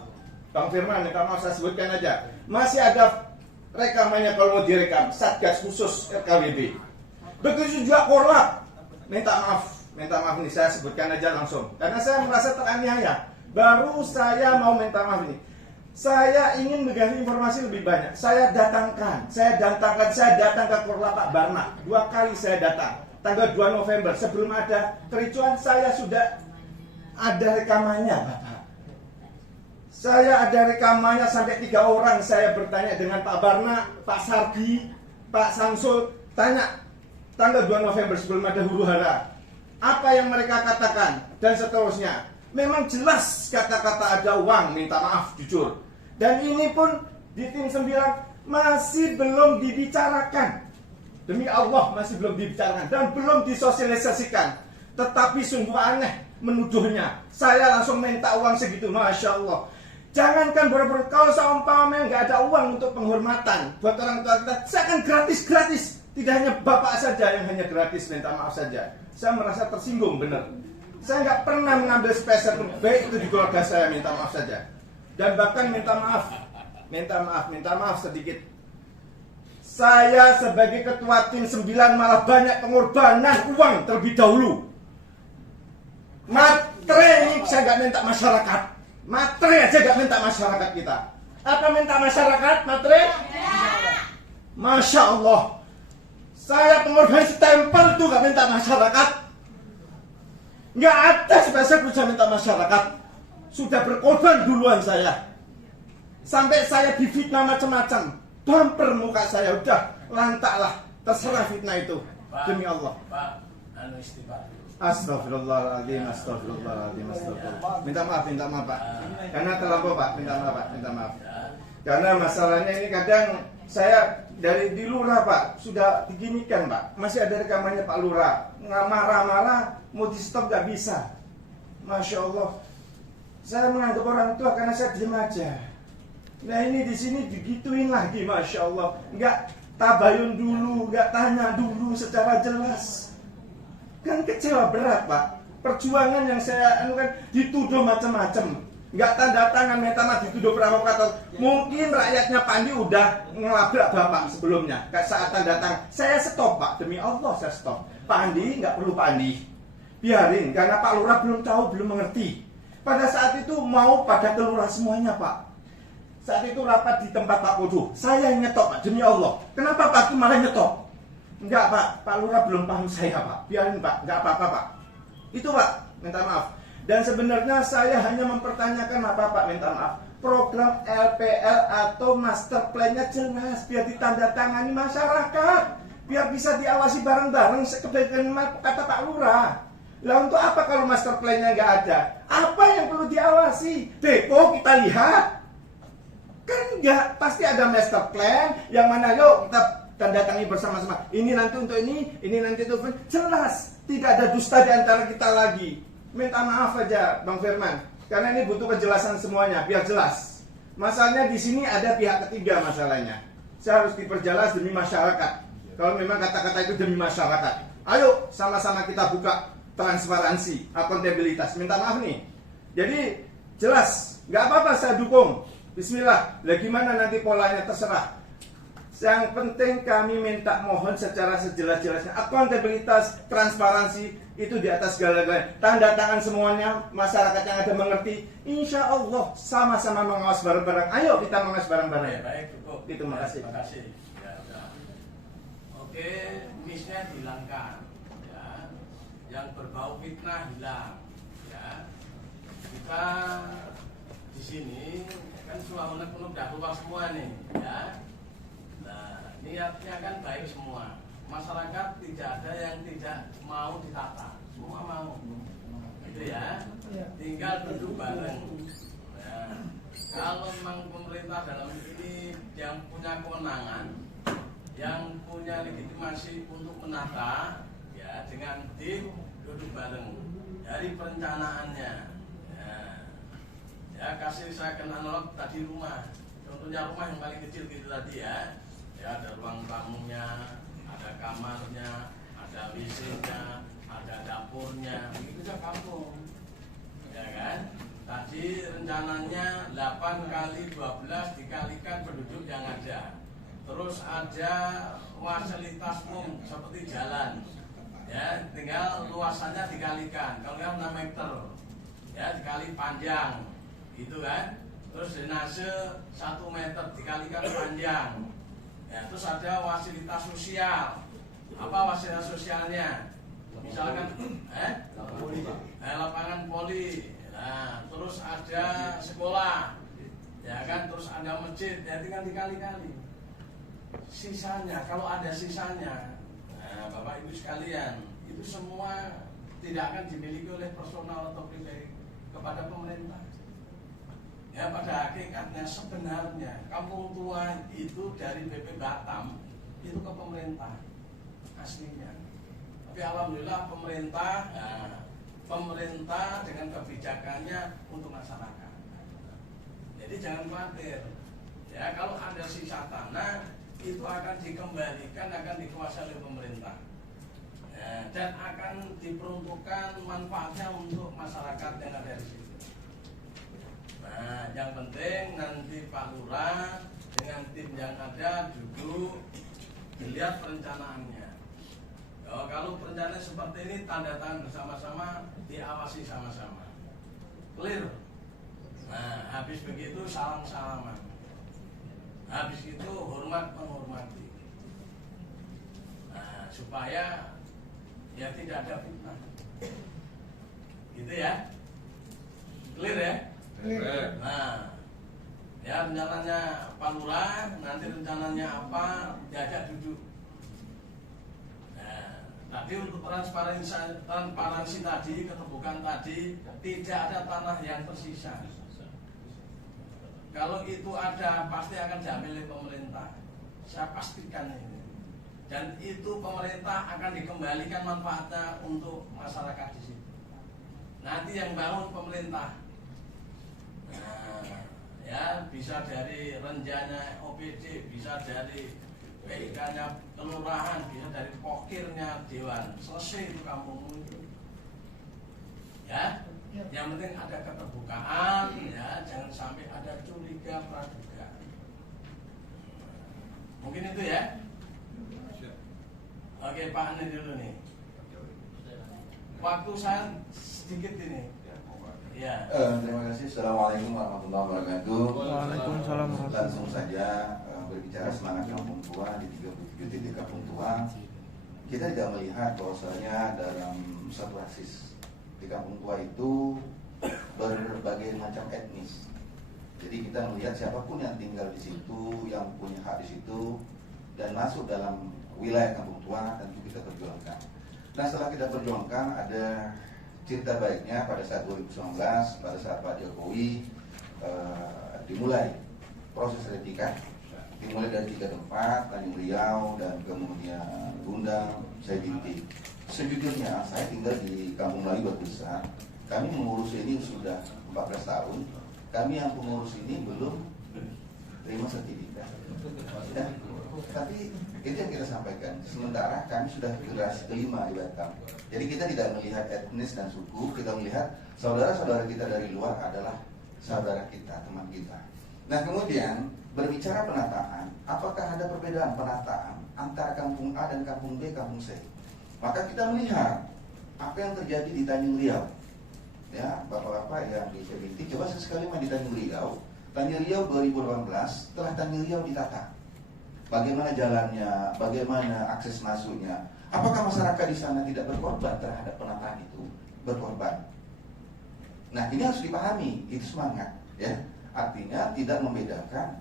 Bang Firman, minta maaf saya sebutkan aja. Masih ada rekamannya kalau mau direkam, Satgas Khusus RKWB. Begitu juga Korlap. Minta maaf nih, saya sebutkan aja langsung karena saya merasa teraniaya. Baru saya mau minta maaf ini. Saya ingin menggali informasi lebih banyak. Saya datang ke Korlap Pak Barna. 2 kali saya datang. Tanggal 2 November sebelum ada kericuan, saya sudah ada rekamannya, Bapak. Saya ada rekamannya sampai 3 orang. Saya bertanya dengan Pak Barna, Pak Sardi, Pak Samsul. Tanya tanggal 2 November sebelum ada huru hara, apa yang mereka katakan dan seterusnya. Memang jelas kata-kata ada uang, minta maaf jujur. Dan ini pun di tim 9 masih belum dibicarakan. Demi Allah masih belum dibicarakan dan belum disosialisasikan. Tetapi sungguh aneh menuduhnya. Saya langsung minta uang segitu, Masya Allah. Jangankan berebut, kalau seumpamanya nggak ada uang untuk penghormatan buat orang tua kita, saya akan gratis. Tidak hanya Bapak saja yang hanya gratis, minta maaf saja. Saya merasa tersinggung benar. Saya nggak pernah mengambil spesial pun, baik itu di keluarga saya, minta maaf saja. Dan bahkan minta maaf sedikit. Saya sebagai ketua tim 9 malah banyak pengorbanan uang terlebih dahulu. Matre ini saya nggak minta masyarakat. Matre aja nggak minta masyarakat kita. Apa minta masyarakat? Matre? Masya Allah. Saya pengorbanan stempel itu nggak minta masyarakat. Nggak ada spesial bisa minta masyarakat. Sudah berkorban duluan saya. Sampai saya difitnah macam-macam. Bumper muka saya, udah lantaklah, terserah fitnah itu. Pak, demi Allah. Pak, istighfar. Astagfirullahaladzim. Minta maaf Pak. Karena terlampau Pak, minta maaf. Karena masalahnya ini kadang saya dari di lurah Pak, sudah diginikan Pak. Masih ada rekamannya Pak Lurah. Nggak marah-marah, mau di stop nggak bisa. Masya Allah. Saya menganggap orang tua karena saya diam aja. Nah ini di sini digituin lagi, Masya Allah. Nggak tabayun dulu, nggak tanya dulu secara jelas. Kan kecewa berat Pak. Perjuangan yang saya anukan dituduh macam-macam. Nggak tanda tangan, minta maaf, dituduh provokator. Mungkin rakyatnya Pandi udah ngelabrak Bapak sebelumnya. Saat tanda tangan, saya stop Pak. Demi Allah saya stop. Pandi nggak perlu Pandi. Biarin, karena Pak Lurah belum tahu, belum mengerti. Pada saat itu mau pada kelurah semuanya Pak. Saat itu rapat di tempat Pak Kodo. Saya yang nyetop Pak, demi Allah. Kenapa Pak Kim malah nyetop? Enggak Pak Lurah belum paham saya Pak. Biarin Pak, enggak apa-apa Pak. Itu Pak, minta maaf. Dan sebenarnya saya hanya mempertanyakan apa Pak, minta maaf. Program LPL atau master plan-nya jelas, biar ditandatangani masyarakat. Biar bisa diawasi bareng-bareng sebagaimana kata Pak Lurah. Lah untuk apa kalau master plan-nya nggak ada? Apa yang perlu diawasi? Depo kita lihat. Kan enggak, pasti ada master plan yang mana yuk kita tanda tangi bersama-sama. Ini nanti untuk ini nanti untuk jelas. Tidak ada dusta di antara kita lagi. Minta maaf aja Bang Firman, karena ini butuh kejelasan semuanya biar jelas. Masalahnya di sini ada pihak ketiga masalahnya. Saya harus diperjelas demi masyarakat. Kalau memang kata-kata itu demi masyarakat, ayo sama-sama kita buka transparansi, akuntabilitas. Minta maaf nih. Jadi jelas, nggak apa-apa saya dukung. Bismillah, lah gimana nanti polanya terserah. Yang penting kami minta mohon secara sejelas-jelasnya, akuntabilitas, transparansi itu di atas segala-galanya. Tanda tangan semuanya, masyarakat yang ada mengerti. Insya Allah sama-sama mengawas bareng-bareng. Ayo kita mengawas bareng-bareng. Baik, cukup. Terima kasih. Terima kasih. Ya, udah. Oke, misnya dihilangkan. Ya. Yang berbau fitnah hilang. Ya. Kita di sini kan suamanya penuh dah keluar semua nih. Ya. Nah, niatnya kan baik semua. Masyarakat tidak ada yang tidak mau ditata, semua mau, gitu ya. Tinggal duduk bareng. Ya. Kalau memang pemerintah dalam ini yang punya kewenangan, yang punya legitimasi untuk menata, ya dengan tim duduk bareng dari perencanaannya. Ya kasih saya kenal analog tadi rumah. Contohnya rumah yang paling kecil gitu tadi ya. Ya ada ruang tamunya, ada kamarnya, ada WC-nya, ada dapurnya, begitu saja kampung, ya kan? Tadi rencananya 8 kali 12 dikalikan penduduk yang ada. Terus ada fasilitas umum seperti jalan, ya tinggal luasannya dikalikan. Kalau nggak 6 meter, ya dikali panjang, gitu kan? Terus drainase 1 meter dikalikan panjang. Ya, terus ada fasilitas sosial. Apa fasilitas sosialnya? Misalkan lapangan voli. Nah, terus ada sekolah. Ya kan, terus ada masjid. Ya tinggal dikali-kali. Sisanya, kalau ada sisanya, nah, Bapak Ibu sekalian, itu semua tidak akan dimiliki oleh personal atau pribadi kepada pemerintah. Ya pada hakikatnya sebenarnya kampung tua itu dari BP Batam itu ke pemerintah aslinya. Tapi alhamdulillah pemerintah dengan kebijakannya untuk masyarakat. Jadi jangan khawatir. Ya kalau ada sisa tanah itu akan dikembalikan, akan dikuasai oleh pemerintah. Ya, dan akan diperuntukkan manfaatnya untuk masyarakat yang ada di situ. Nah, yang penting nanti Pak Lurah dengan tim yang ada duduk, dilihat perencanaannya. Kalau perencanaan seperti ini, tanda tangan bersama-sama, diawasi sama-sama. Clear? Nah, habis begitu salam-salaman. Habis itu hormat menghormati. Nah, supaya ya tidak ada fitnah. Gitu ya? Clear ya? Nah, ya rencananya Pak Lurah, nanti rencananya apa, diajak duduk. Nah, tadi untuk transparansi tadi, keterbukaan tadi, tidak ada tanah yang tersisa. Kalau itu ada, pasti akan diambil oleh pemerintah. Saya pastikan ini. Dan itu pemerintah akan dikembalikan manfaatnya untuk masyarakat di situ. Nanti yang bangun pemerintah. Nah, ya bisa dari renjanya OPD, bisa dari PIK-nya kelurahan, bisa dari pokirnya dewan. Selesai itu kampung itu. Ya, yang penting ada keterbukaan, ya jangan sampai ada curiga praduga. Mungkin itu ya. Oke Pak Ane dulu nih. Waktu saya sedikit ini. Ya. Terima kasih. Assalamualaikum warahmatullahi wabarakatuh. Waalaikumsalam. Langsung saja berbicara semangat kampung tua di 37 titik kampung tua. Kita tidak melihat bahwasanya dalam satu aksis di kampung tua itu berbagai macam etnis. Jadi kita melihat siapapun yang tinggal di situ, yang punya hak di situ dan masuk dalam wilayah kampung tua tentu kita perjuangkan. Nah setelah kita perjuangkan ada cerita baiknya pada saat 2019 pada saat Pak Jokowi dimulai proses retika, dimulai dari 3 tempat, Tanjung Riau dan kemudian Gundang, Binti. Sejujurnya saya tinggal di Kampung Melayu Batu Besar. Kami mengurus ini sudah 14 tahun. Kami yang pengurus ini belum terima sertifikat. Ya, tapi itu yang kita sampaikan. Sementara kami sudah generasi kelima di Batam. Jadi kita tidak melihat etnis dan suku, kita melihat saudara-saudara kita dari luar adalah saudara kita, teman kita. Nah kemudian berbicara penataan, apakah ada perbedaan penataan antara kampung A dan kampung B, kampung C? Maka kita melihat apa yang terjadi di Tanjung Riau. Ya, bapak-bapak yang di Cibinti, coba sesekali main di Tanjung Riau. Tanjung Riau 2018 telah Tanjung Riau ditata. Bagaimana jalannya, bagaimana akses masuknya. Apakah masyarakat di sana tidak berkorban terhadap penataan itu? Berkorban. Nah, ini harus dipahami, itu semangat, ya. Artinya tidak membedakan,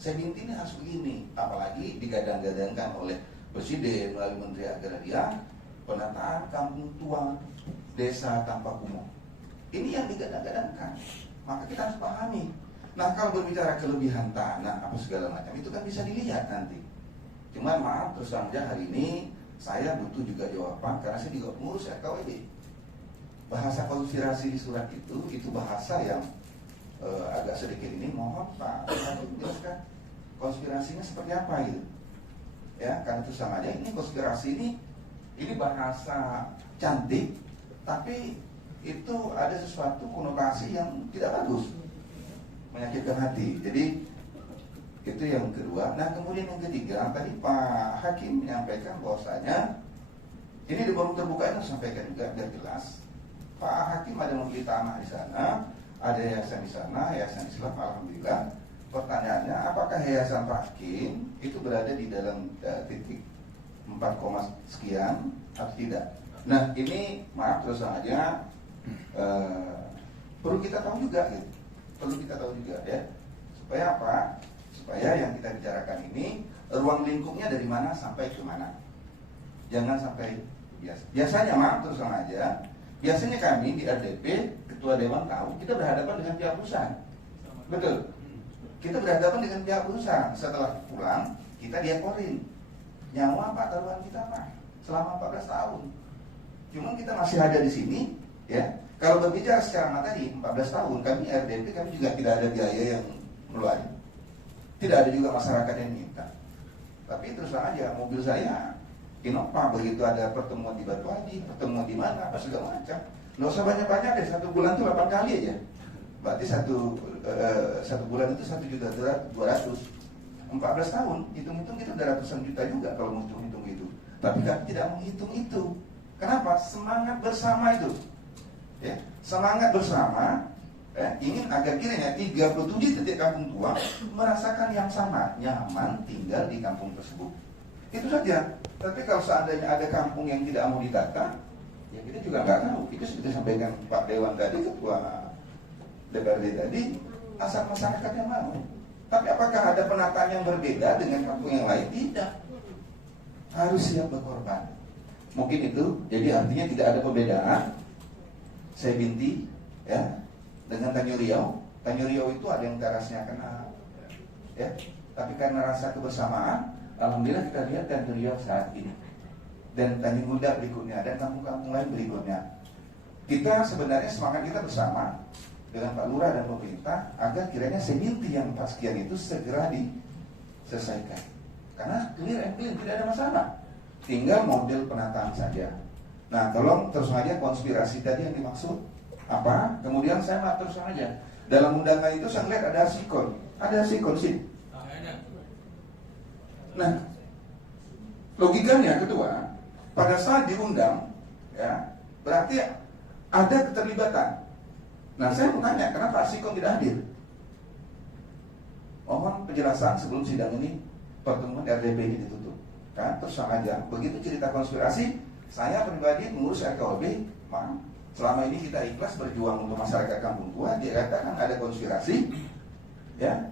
Cibinti ini harus begini. Apalagi digadang-gadangkan oleh Presiden melalui Menteri Agraria, penataan kampung tua, desa tanpa kumuh. Ini yang digadang-gadangkan. Maka kita harus pahami. Nah, kalau berbicara kelebihan tanah apa segala macam itu kan bisa dilihat nanti. Cuman maaf terus saja hari ini saya butuh juga jawaban karena saya juga pengurus RKWB. Bahasa konspirasi di surat itu bahasa yang agak sedikit ini mohon Pak jelaskan konspirasinya seperti apa gitu. Ya, karena terus saja ini konspirasi ini bahasa cantik tapi itu ada sesuatu konotasi yang tidak bagus, menyakitkan hati. Jadi itu yang kedua. Nah, kemudian yang ketiga, tadi Pak Hakim menyampaikan bahwasanya ini di forum terbuka itu sampaikan juga biar jelas. Pak Hakim ada membeli tanah di sana, ada yayasan di sana, yayasan Islam, alhamdulillah. Pertanyaannya, apakah yayasan Pak Hakim itu berada di dalam titik 4, sekian atau tidak? Nah, ini maaf terus saja perlu kita tahu juga gitu. Perlu kita tahu juga ya. Supaya apa? Supaya yang kita bicarakan ini ruang lingkupnya dari mana sampai ke mana. Jangan sampai biasanya maaf terus saja. Biasanya kami di RDP, Ketua Dewan tahu kita berhadapan dengan pihak perusahaan. Betul. Kita berhadapan dengan pihak perusahaan. Setelah pulang, kita diakorin. Nyawa Pak taruhan kita Pak selama 14 tahun. Cuma kita masih ada di sini, ya. Kalau berbicara secara materi 14 tahun, kami RDP kami juga tidak ada biaya yang meluari. Tidak ada juga masyarakat yang minta. Tapi terus aja mobil saya Innova begitu ada pertemuan di Batu Haji, pertemuan di mana, apa segala macam. Nggak usah banyak-banyak deh, 1 bulan itu 8 kali aja. Berarti satu bulan itu 1.200.000. 14 tahun, hitung-hitung kita udah ratusan juta juga kalau mau hitung itu. Tapi kami tidak menghitung itu. Kenapa? Semangat bersama itu. Ya, semangat bersama ingin agar kiranya 37 titik kampung tua merasakan yang sama, nyaman tinggal di kampung tersebut. Itu saja. Tapi kalau seandainya ada kampung yang tidak mau ditata, ya kita juga nggak tahu. Itu seperti sampaikan Pak Dewan tadi, Ketua DPRD tadi, asal masyarakat yang mau. Tapi apakah ada penataan yang berbeda dengan kampung yang lain? Tidak. Harus siap berkorban. Mungkin itu. Jadi artinya tidak ada perbedaan. Cibinti ya dengan Tanjung Riau. Tanjung Riau itu ada yang terasnya kenal, ya. Tapi karena rasa kebersamaan, alhamdulillah kita lihat Tanjung Riau saat ini dan Tanjung Muda berikutnya dan kampung-kampung lain berikutnya. Kita sebenarnya semangat kita bersama dengan Pak Lurah dan pemerintah agar kiranya Cibinti yang 4 sekian itu segera diselesaikan. Karena clear and clean, tidak ada masalah. Tinggal model penataan saja. Nah, tolong terus saja konspirasi tadi yang dimaksud apa? Kemudian saya terus saja. Dalam undangan itu saya lihat ada sikon. Ada sikon sih. Nah, logikanya kedua, pada saat diundang, ya, berarti ada keterlibatan. Nah, saya mau tanya, kenapa sikon tidak hadir? Mohon penjelasan sebelum sidang ini pertemuan RDP ini ditutup. Kan, terus saja. Begitu cerita konspirasi. Saya pribadi mengurus RKWB, selama ini kita ikhlas berjuang untuk masyarakat kampung tua. Dikatakan ada konspirasi, ya,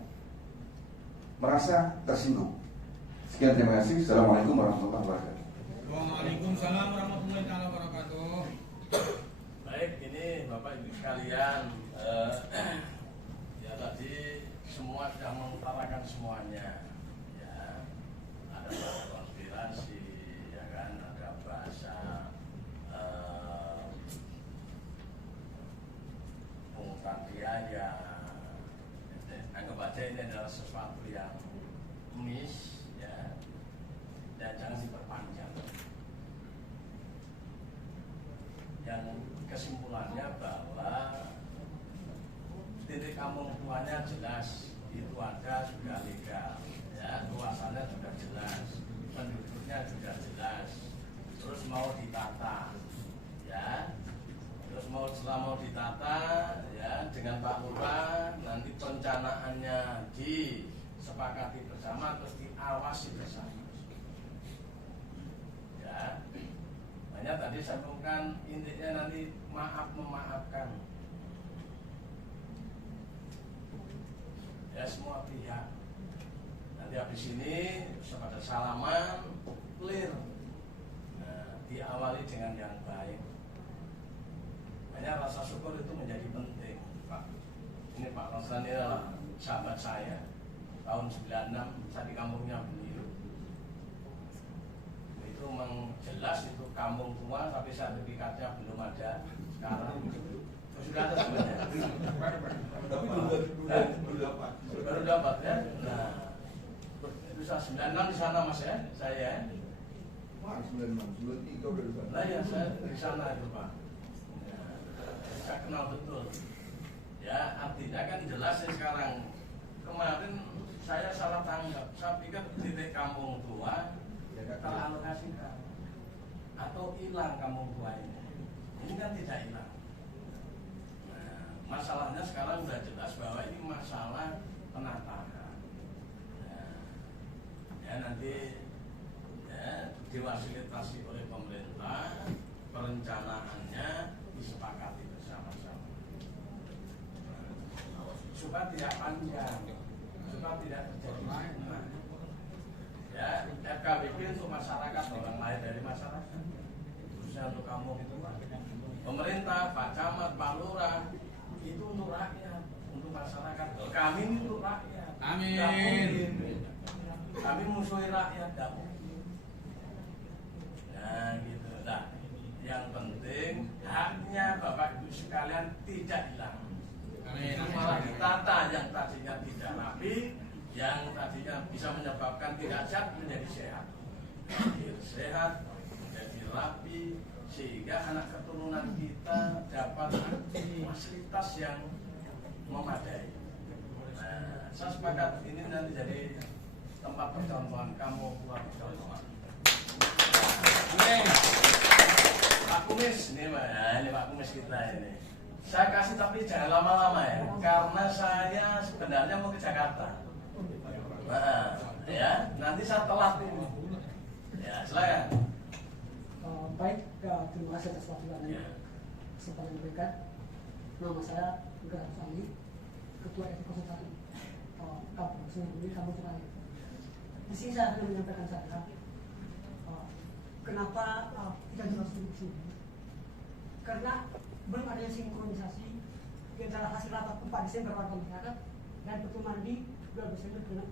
merasa tersinggung. Sekian, terima kasih. Assalamualaikum warahmatullahi wabarakatuh. Waalaikumsalam warahmatullahi wabarakatuh. Baik, ini Bapak Ibu sekalian, ya tadi semua sudah mengutarakan semuanya. Ya, ada konspirasi. Bahasa pungutan biaya, anggap aja ini adalah sesuatu yang unis, ya, dan jangan diperpanjang. Yang kesimpulannya bahwa titik kampung tuanya jelas di itu ada sudah legal, ya luasannya sudah jelas, penduduknya sudah jelas, terus mau ditata, ya, terus setelah mau ditata, ya dengan Pak Lurah nanti perencanaannya disepakati bersama terus diawasi bersama, ya. Hanya tadi saya bukan intinya nanti maaf memaafkan. Ya semua pihak. Nanti habis ini pada salaman clear. Nah, diawali dengan yang baik. Hanya rasa syukur itu menjadi penting, Pak. Ini Pak Roslan ini adalah sahabat saya. Tahun 96 saya di kampungnya beliau. Itu memang jelas itu kampung tua tapi sertifikatnya belum ada sekarang. Sudah ada sebenarnya. Tapi baru dapat ya. Nah, itu saya 96 di sana Mas ya, saya. Wah, 96, 93 udah di sana. Lah ya, saya di sana itu Pak. Ya, saya kenal betul. Ya, artinya kan jelas ya sekarang. Kemarin saya salah tanggap. Saya pikir titik kampung tua teralokasikan atau hilang kampung tua ini. Ini kan tidak hilang. Masalahnya sekarang sudah jelas bahwa ini masalah penataan. Ya nanti ya, diwasilitasi oleh pemerintah, perencanaannya disepakati bersama-sama. Supaya tidak panjang, supaya tidak terjadi fitnah. Ya, RKBP untuk masyarakat, orang lain dari masyarakat, khususnya untuk kampung itu Pak. Pemerintah, Pak Camat, Pak Lurah, itu untuk rakyat, untuk masyarakat. Kami ini untuk rakyat. Amin. Kami musuhi rakyat, tidak mungkin. Nah, gitu. Nah, yang penting haknya Bapak Ibu sekalian tidak hilang. Itu malah ditata yang tadinya tidak rapi, yang tadinya bisa menyebabkan tidak sehat menjadi sehat. Sehat menjadi rapi, sehingga anak keturunan kita dapat fasilitas yang memadai. Nah, saya sepakat ini nanti jadi tempat percontohan kamu buat percontohan. Pak Kumis, ini Pak Kumis kita ini. Saya kasih tapi jangan lama-lama ya, karena saya sebenarnya mau ke Jakarta. Nah, ya, nanti saya telat ini. Ya, silakan. Baik, terima kasih atas waktu dan kesempatan yang diberikan. Nama saya Gerard Sandi, Ketua RT 01 Kampung Sungai Kampung Sungai. Di sini saya akan menyampaikan saya kenapa kita harus duduk sini. Karena belum adanya sinkronisasi di antara hasil rapat 4 Desember warga masyarakat dan pertemuan di 2 Desember dengan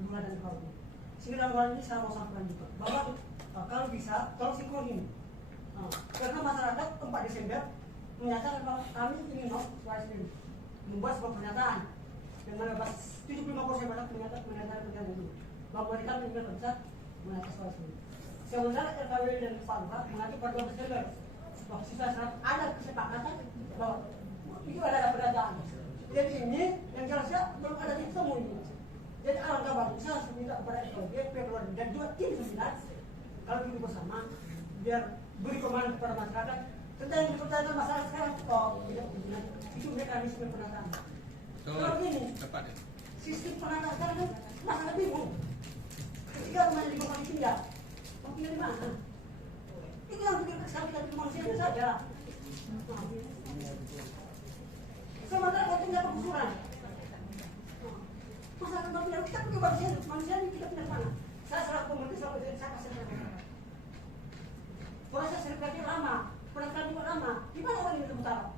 Lurah dan Kabupaten. Sehingga dalam hal ini saya mau sampaikan juga bahwa kalau bisa, tolong sinkronin. Karena masyarakat 4 Desember menyatakan bahwa kami ingin membuat sebuah pernyataan dan mendapat 75% masyarakat menyatakan itu bahwa mereka ingin bisa menyatakan soal ini. Sementara RKW dan Pak Lurah mengacu pada 12 Desember bahwa siswa ada kesepakatan bahwa itu ada pernyataan. Jadi ini yang jelasnya belum ada titik temu ini. Jadi alangkah bagus saya minta kepada RKW, PKW dan juga tim 9 kalau duduk bersama biar beri pemahaman kepada masyarakat tentang yang dipertanyakan masyarakat sekarang itu mekanisme penataan. Kalau begini sistem penataan sekarang kan masyarakat bingung ketika rumahnya di bawah pindah mau pindah di mana? Itu yang bikin sekarang kita di manusia saja. Sementara kalau tinggal penggusuran masyarakat mau pindah, kita punya manusia ini kita pindah mana? Saya selaku pemerintah selalu saya kasih proses sertifikatnya lama, penetapan juga lama. Di mana orang ini utara?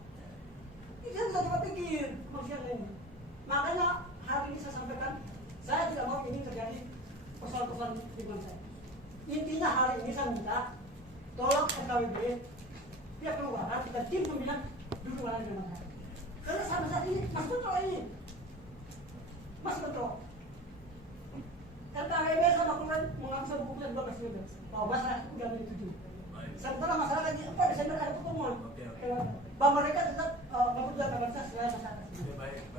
Ini saya bisa coba pikir manusia ini. Makanya hari ini saya sampaikan, saya tidak mau ini terjadi persoalan-persoalan di bangsa. Intinya hari ini saya minta tolong RKWB, pihak kelurahan kita tim pembinaan duduk lagi dengan saya. Karena sampai saat ini masih betul ini, masih betul. RKWB sama kelurahan mengambil sebuah buku yang 12 Desember bahwa masyarakat sudah menyetujui. Sementara masyarakat di 4 Desember ada pertemuan bahwa mereka tetap memperjuangkan bangsa selain masyarakat.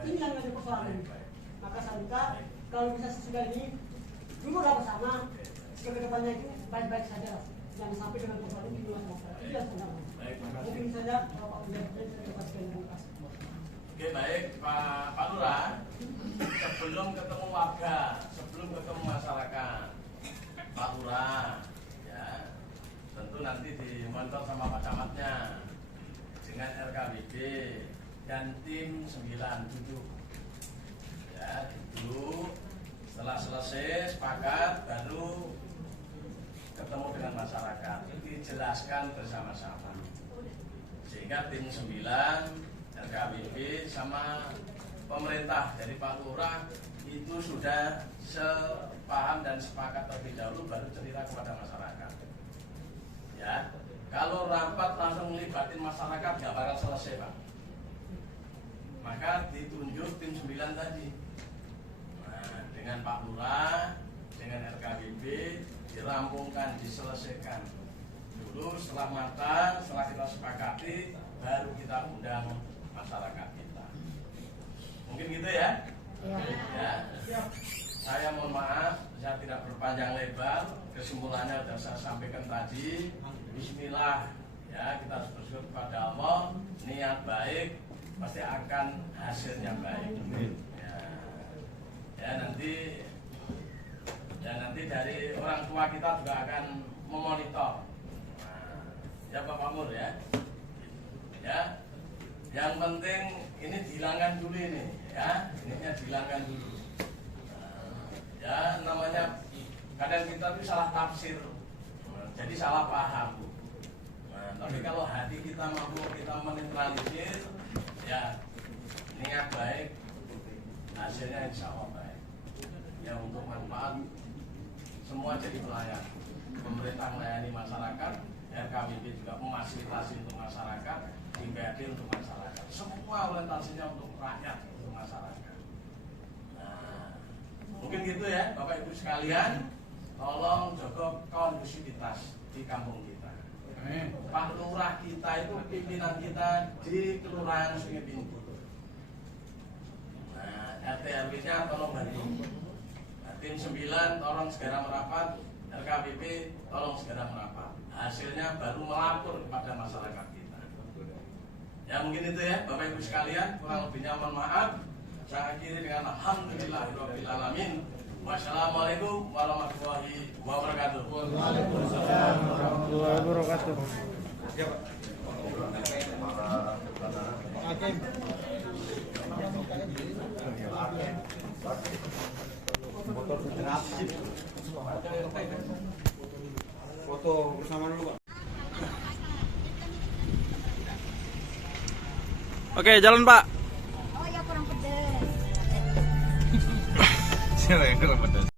Ini yang menjadi persoalan ini. Maka saya minta kalau bisa sesudah ini duduklah bersama, ke depannya itu baik-baik saja, jangan sampai dengan persoalan di luar masyarakat. Itu yang sebenarnya. Mungkin saja Bapak Presiden saya dapat Oke, baik Pak Lurah, sebelum ketemu warga, sebelum ketemu masyarakat, Pak Lurah, ya tentu nanti dimonitor sama Pak Camatnya dengan RKBD dan tim 9 duduk, ya duduk. Setelah selesai sepakat baru ketemu dengan masyarakat, dijelaskan bersama-sama sehingga tim 9 RKBP sama pemerintah dari Pak Lurah itu sudah sepaham dan sepakat terlebih dahulu baru cerita kepada masyarakat. Ya, kalau rapat langsung melibatin masyarakat nggak bakal selesai, Pak. Maka ditunjuk tim 9 tadi. Nah, dengan Pak Lurah, dengan RKBP dirampungkan, diselesaikan dulu. Setelah matang, setelah kita sepakati, baru kita undang masyarakat kita. Mungkin gitu ya? Ya. Saya mohon maaf, saya tidak berpanjang lebar. Kesimpulannya sudah saya sampaikan tadi. Bismillah, ya kita harus bersyukur kepada Allah. Niat baik pasti akan hasilnya baik. Ya nanti dari orang tua kita juga akan memonitor. Nah, ya Bapak Mur ya. Ya, yang penting ini dihilangkan dulu ini, ya, ininya dihilangkan dulu. Ya, namanya kadang kita itu salah tafsir, jadi salah paham. Nah, tapi kalau hati kita mampu kita menetralisir, ya niat baik, hasilnya insya Allah baik. Ya untuk manfaat semua jadi pelayan. Pemerintah melayani masyarakat, RKBP juga memfasilitasi untuk masyarakat, BPD untuk masyarakat. Semua orientasinya untuk rakyat, untuk masyarakat. Nah, mungkin gitu ya, Bapak Ibu sekalian, tolong jaga kondusivitas di kampung kita. Pak Lurah kita itu pimpinan kita di Kelurahan Sungai Binti. Nah, RT RW-nya tolong bantu. Nah, tim 9 tolong segera merapat, RKBP tolong segera merapat. Hasilnya baru melapor kepada masyarakat kita. Ya mungkin itu ya Bapak Ibu sekalian, kurang lebihnya mohon maaf. Saya akhiri dengan alhamdulillahirabbil alamin. Wassalamualaikum warahmatullahi wabarakatuh. Waalaikumsalam warahmatullahi wabarakatuh. Ya, Pak. Foto bersama dulu, Pak. Oke, jalan Pak. Oh ya kurang pedes. Siapa yang kurang pedas?